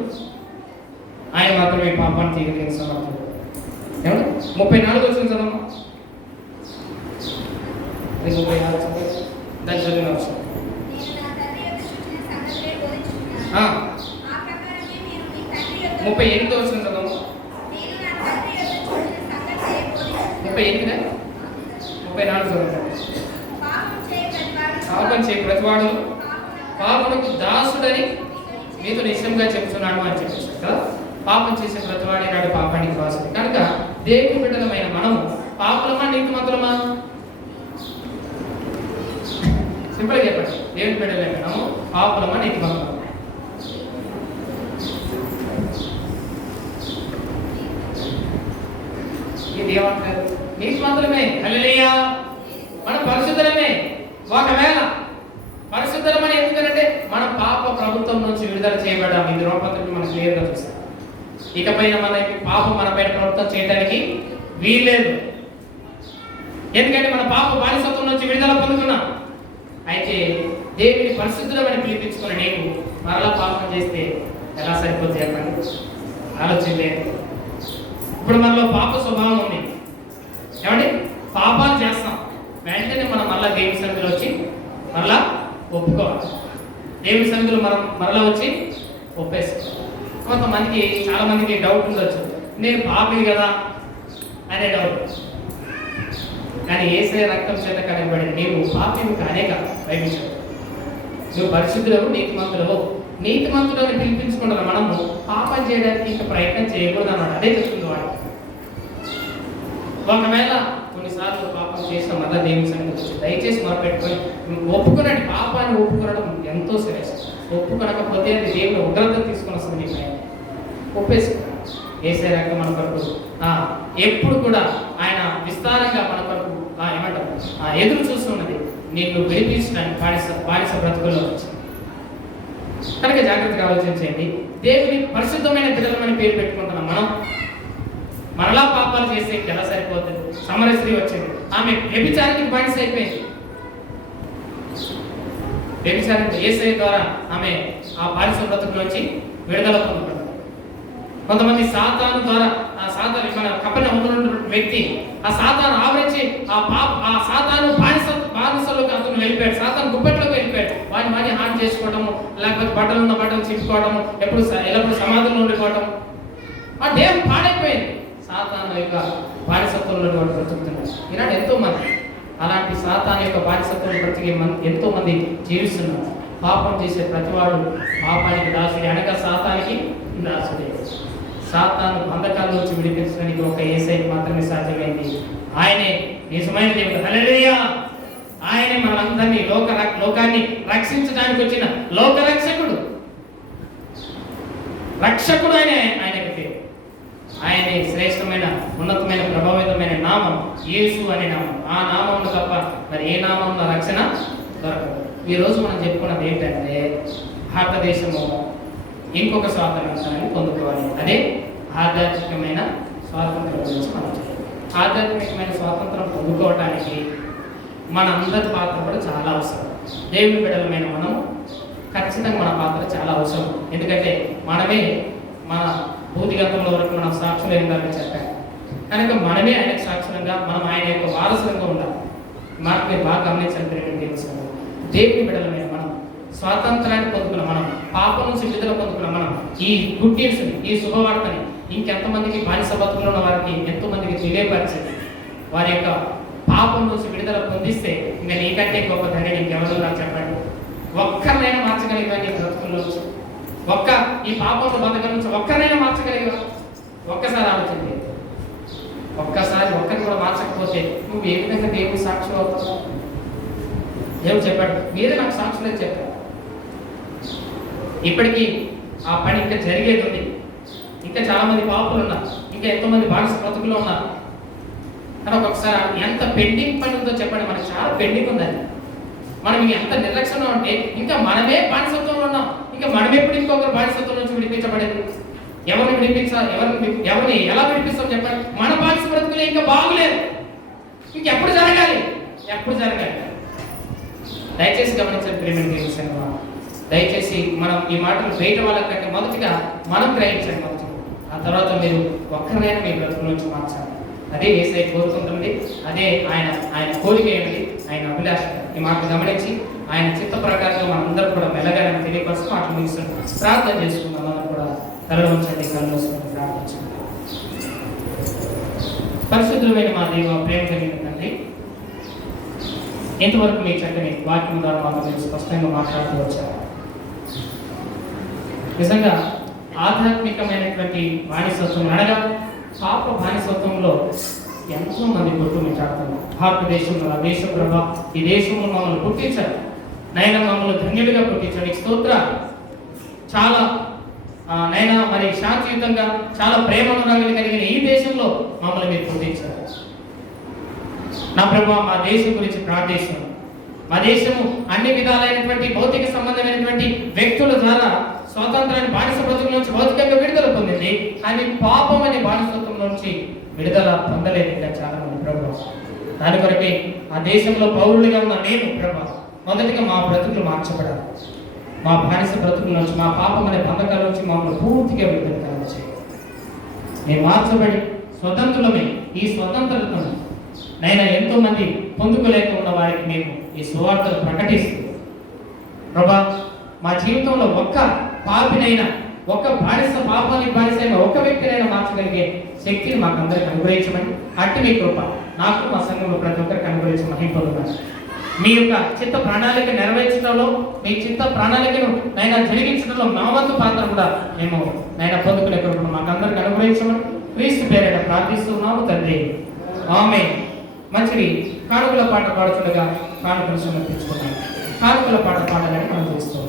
ఆయన మాత్రమే పాపాన్ని తీయగలిగిన సమర్థుడు. ఏమండి 34 వచ్చిన చదవమ్మా. 34 దాని చదివిన అవసరం. 38వ వచనం చదవము. 38 34 చదవండి. పాపం చేయ ప్రతివాడు పాపమునకు దాసుడని మీతో నిశ్చయంగా చెప్తున్నాను అని చెప్పేసి కదా. పాపం చేసే ప్రతివాడే నాడు పాపానికి దాసుడు. కనుక దేవుని బిడ్డలమైన మనము పాపలమా నీతిమంతులమా? సింపుల్గా చెప్పండి, దేవుని బిడ్డలమైన మనము పాపలమా నీతిమంతులమా? ఇది ఏమంటారు? నీతిమంతులమే. హల్లెలూయా. మనం పరిశుద్ధులమే. ఒకవేళ పరిశుద్ధమని ఎందుకంటే మన పాప ప్రభుత్వం నుంచి విడుదల చేయబడ్డాం. ఇది రోమపత్రిక మనం క్లియర్గా చూస్తాం. ఇకపైన మనకి పాపం మన పైన ప్రభుత్వం చేయడానికి వీల్లేదు. ఎందుకంటే మన పాప బానిసత్వం నుంచి విడుదల పొందుకున్నాం. అయితే దేవుని పరిశుద్ధులమని పిలిపించుకున్న నీకు మరలా పాపం చేస్తే ఎలా సరిపోతుంది చెప్పండి? ఆలోచించలేదు. ఇప్పుడు మనలో పాప స్వభావం ఉంది. ఏమండి? పాపాలు చేస్తాం, వెంటనే మనం మళ్ళా దేవుని సన్నిధిలో వచ్చి మరలా ఒప్పుకోవాలి. దేవుని సన్నిధిలో మనం మరలా వచ్చి ఒప్పేసుకోవాలి. కొంతమందికి, చాలా మందికి డౌట్ ఉండొచ్చు, నేను పాపిని కదా అనే డౌట్. కానీ యేసయ్య రక్తం చేత కడగబడింది నీవు పాపిని కానే కాదు. బైబిల్ నువ్వు పరిశుద్ధులవు, నీతిమంతులవు. నీతిమంతులని పిలిపించుకుంటున్న మనము పాపం చేయడానికి ఇంకా ప్రయత్నం చేయకూడదు అన్నమాట. అదే చెప్తుంది వాడు. ఒకవేళ కొన్నిసార్లు పాపం చేసిన మళ్ళీ దేవుని సన్నిధికి వచ్చి దయచేసి మొదలుపెట్టుకొని ఒప్పుకునండి. పాపాన్ని ఒప్పుకోవడం ఎంతో శ్రేష్టం. ఒప్పుకొనకపోతే అది దేవుని ఉగ్రత తీసుకుని వస్తుంది. నీ పైన ఒప్పేసుకున్నాను. యేసయ్య రక్తం మన కొరకు ఎప్పుడు కూడా ఆయన విస్తారంగా మన కొరకు ఏమంటారు ఎదురు చూస్తున్నది. నిన్ను విడిపించడానికి బానిస బ్రతుకుల్లో వచ్చింది. కనుక జాగ్రత్తగా ఆలోచించండి. దేవుని పరిశుద్ధమైన బిడ్డలమని పేరు పెట్టుకుంటున్నాం మనం. మరలా పాపాలు చేస్తే ఎలా సరిపోతుంది? సమరయ స్త్రీ వచ్చింది, ఆమె వ్యభిచారానికి బానిస అయిపోయింది. వ్యభిచారం యేసయ్య ద్వారా ఆమె ఆ బానిస బ్రతుకులోంచి విడుదల పొందుకుంటారు. కొంతమంది సాతాను ద్వారా సాతాను మన కపర్నహూములో వ్యక్తి ఆ సాతాను ఆవరించి ఆ సాతాను బానిసలోకి అతను వెళ్ళిపోయాడు. సాతాను గుప్పెట్లోకి వెళ్ళిపోయాడు. వాడిని హాని చేసుకోవడము, లేకపోతే బట్టలు చింపుకోవడము, ఎల్లప్పుడు సమాధుల్లో ఉండిపోవడం. ఆ దేహం పాడైపోయింది. సాతాను యొక్క బానిసత్వంలో వాడు బ్రతుకుతున్నారు. ఈనాడు ఎంతో మంది అలాంటి సాతాను యొక్క బానిసత్వం బ్రతికే ఎంతో మంది జీవిస్తున్నారు. పాపం చేసే ప్రతివాడు పాపానికి దాసుడే, అనగా సాతానికి దాసుడే. సాతాను బంధకాల నుంచి విడిపించడానికి ఒక యేసయ్యకి మాత్రమే సాధ్యమైంది. ఆయనే నిజమైన దేవుడు. హల్లెలూయా. ఆయనే మనందరినీ లోకాన్ని రక్షించడానికి వచ్చిన లోక రక్షకుడు. రక్షకుడు ఆయనకి పేరు. ఆయనే శ్రేష్టమైన, ఉన్నతమైన, ప్రభావితమైన నామం యేసు అనే నామం. ఆ నామం తప్ప మరి ఏ నామంలో రక్షణ దొరకదు. ఈరోజు మనం చెప్పుకున్నది ఏంటంటే భారతదేశము ఇంకొక స్వాతంత్రాన్ని పొందుకోవాలి. అదే ఆధ్యాత్మికమైన స్వాతంత్రం గురించి మనం చెప్పాలి. ఆధ్యాత్మికమైన స్వాతంత్రం పొందుకోవటానికి మన అందరి పాత్ర కూడా చాలా అవసరం. దేవుని బిడ్డలమైన మనం ఖచ్చితంగా మన పాత్ర చాలా అవసరం. ఎందుకంటే మనమే మన భూతిగతంలో వరకు మనం సాక్షులు ఏంటని చెప్పాను. కనుక మనమే ఆయనకు సాక్షులంగా, మనం ఆయన యొక్క వారసులంగా ఉండాలి. మనకు మీరు బాగా గమనించాలి. తెలుసు దేవుని బిడ్డలమైన మనం స్వాతంత్రాన్ని పొందుకున్న మనం, పాపం నుంచి విడుదల పొందుకున్న మనం ఈ గుడ్ న్యూస్ని, ఈ శుభవార్తని ఇంకెంతమందికి బానిస బతుకులు ఉన్న వారికి ఎంతోమందికి తెలియపరిచి వారి యొక్క పాపం నుంచి విడుదల పొందిస్తే ఇంకా నీకంటే గొప్ప ధైర్యం ఇంకెవరో నాకు చెప్పండి. ఒక్కరినైనా మార్చగలిగా నీ బ్రతుకుల్లో ఈ పాపంలో బతకల నుంచి ఒక్కరినైనా మార్చగలిగా? ఒక్కసారి ఆలోచించండి. ఒక్కసారి ఒక్కరిని కూడా మార్చకపోతే నువ్వు ఏ విధంగా దేవుని సాక్షి అవుతావు? దేవుడు చెప్పాడు, మీరే నాకు సాక్షులని చెప్పారు. ఇప్పటికీ ఆ పని ఇంకా జరిగేది ఉంది. ఇంకా చాలా మంది పాపులు ఉన్నారు, ఇంకా ఎంతోమంది బానిస బ్రతుకులు ఉన్నారు. కానీ ఒకసారి ఎంత పెండింగ్ పని ఉందో చెప్పండి. మనకు చాలా పెండింగ్ ఉందని. మనం ఎంత నిర్లక్ష్యంలో ఉంటే ఇంకా మనమే బానిసత్వంలో ఉన్నాం. ఇంకా మనం ఎప్పుడు ఇంకొకరు బానిసత్వం నుంచి విడిపించబడేది? ఎవరిని ఎలా విడిపిస్తాం చెప్పండి? మన బానిస బ్రతుకులే ఇంకా బాగులేదు. ఇంకెప్పుడు జరగాలి? ఎప్పుడు జరగాలి? దయచేసి గమనించండి ప్రేమని తెలుసాను. దయచేసి మనం ఈ మాటలు బయట వాళ్ళకంటే మొదటిగా మనం గ్రహించండి. మొదటిగా ఆ తర్వాత మీరు ఒక్కరినైనా మీ బ్రతుకు నుంచి మార్చాలి. అదే యేసయ్య కోరుకుంటుంది. అదే ఆయన కోరిక ఏమిటి, ఆయన అభిలాష. ఈ మాటలు గమనించి ఆయన చిత్త ప్రకారంగా మనందరూ కూడా మెల్లగాలని తెలియపరుస్తూ మాటలు ముగిస్తున్నాం. ప్రార్థన చేసుకుందాం. మనం కూడా తలలో ఉంచండి, కళ్ళు మూసుకొని ప్రార్థించండి. పరిశుద్ధులమైన మా దేవ, ప్రేమ కలిగిన తండ్రి, ఇంతవరకు మీ చక్కని వాక్యం ద్వారా మాతో మీరు స్పష్టంగా మాట్లాడుతూ వచ్చారు. నిజంగా ఆధ్యాత్మికమైనటువంటి బానిసత్వం అనగా పాప బానిసత్వంలో ఎంతో మంది కొట్టుమిట్టాడుతున్నారు. భారతదేశంలో ఆ దేశ ప్రభ ఈ దేశంలో మమ్మల్ని పుట్టించారు. నైనా మమ్మల్ని ధన్యులుగా పుట్టించాడు. స్తోత్ర. చాలా నైనా మరి శాంతియుతంగా చాలా ప్రేమనురాగులు కలిగిన ఈ దేశంలో మమ్మల్ని మీరు పుట్టించారు. నా ప్రభు, మా దేశం గురించి ప్రార్థిస్తున్నాను. మా దేశము అన్ని విధాలైనటువంటి భౌతిక సంబంధమైనటువంటి వ్యక్తుల ద్వారా స్వాతంత్రాన్ని బానిస బ్రతుకుల నుంచి భౌతికంగా విడుదల పొందింది. కానీ పాపం అనే బానిసత్వం నుంచి విడుదల పొందలేదు ఇంకా చాలా మంది ప్రభు. దాని కొరకే ఆ దేశంలో పౌరులుగా ఉన్న నేను ప్రభు, మొదటిగా మా బ్రతుకులు మార్చబడాలి. మా బానిస బ్రతుకుల నుంచి, మా పాపం అనే బంధకాల నుంచి మమ్మల్ని పూర్తిగా విడుదల కలగచేయాలి. మేము మార్చబడి స్వతంత్రులమే. ఈ స్వతంత్రతను నైనా ఎంతో మంది పొందుకోలేక ఉన్న వారికి మేము ఈ సువార్తను ప్రకటిస్తూ ప్రభా, మా జీవితంలో ఒక్క పాపినైనా, ఒక్క బానిస పాపానికి బానిసైన ఒక్క వ్యక్తినైనా మార్చగలిగే శక్తిని మాకు అందరికి అనుగ్రహించమని, అట్టి మీ కృప నాకు మా సంఘంలో ప్రతి ఒక్కరికి అనుగ్రహించి మహింపొందుతాను. మీ యొక్క చిత్త ప్రణాళిక నెరవేర్చడంలో, మీ చిత్త ప్రణాళికను నైనా జరిగించడంలో మా వంతు పాత్ర కూడా మేము నైనా పొందుకునే కృపను మాకు అందరికి అనుగ్రహించమని క్రీస్తు పేరైన ప్రార్థిస్తున్నాము తండ్రి. ఆమేన్. మంచిది. కానుకల పాట పాడుతుండగా కానుకలు సమర్పించుకున్నాం. కానుకల పాట పాడాలని మనం చూస్తున్నాం.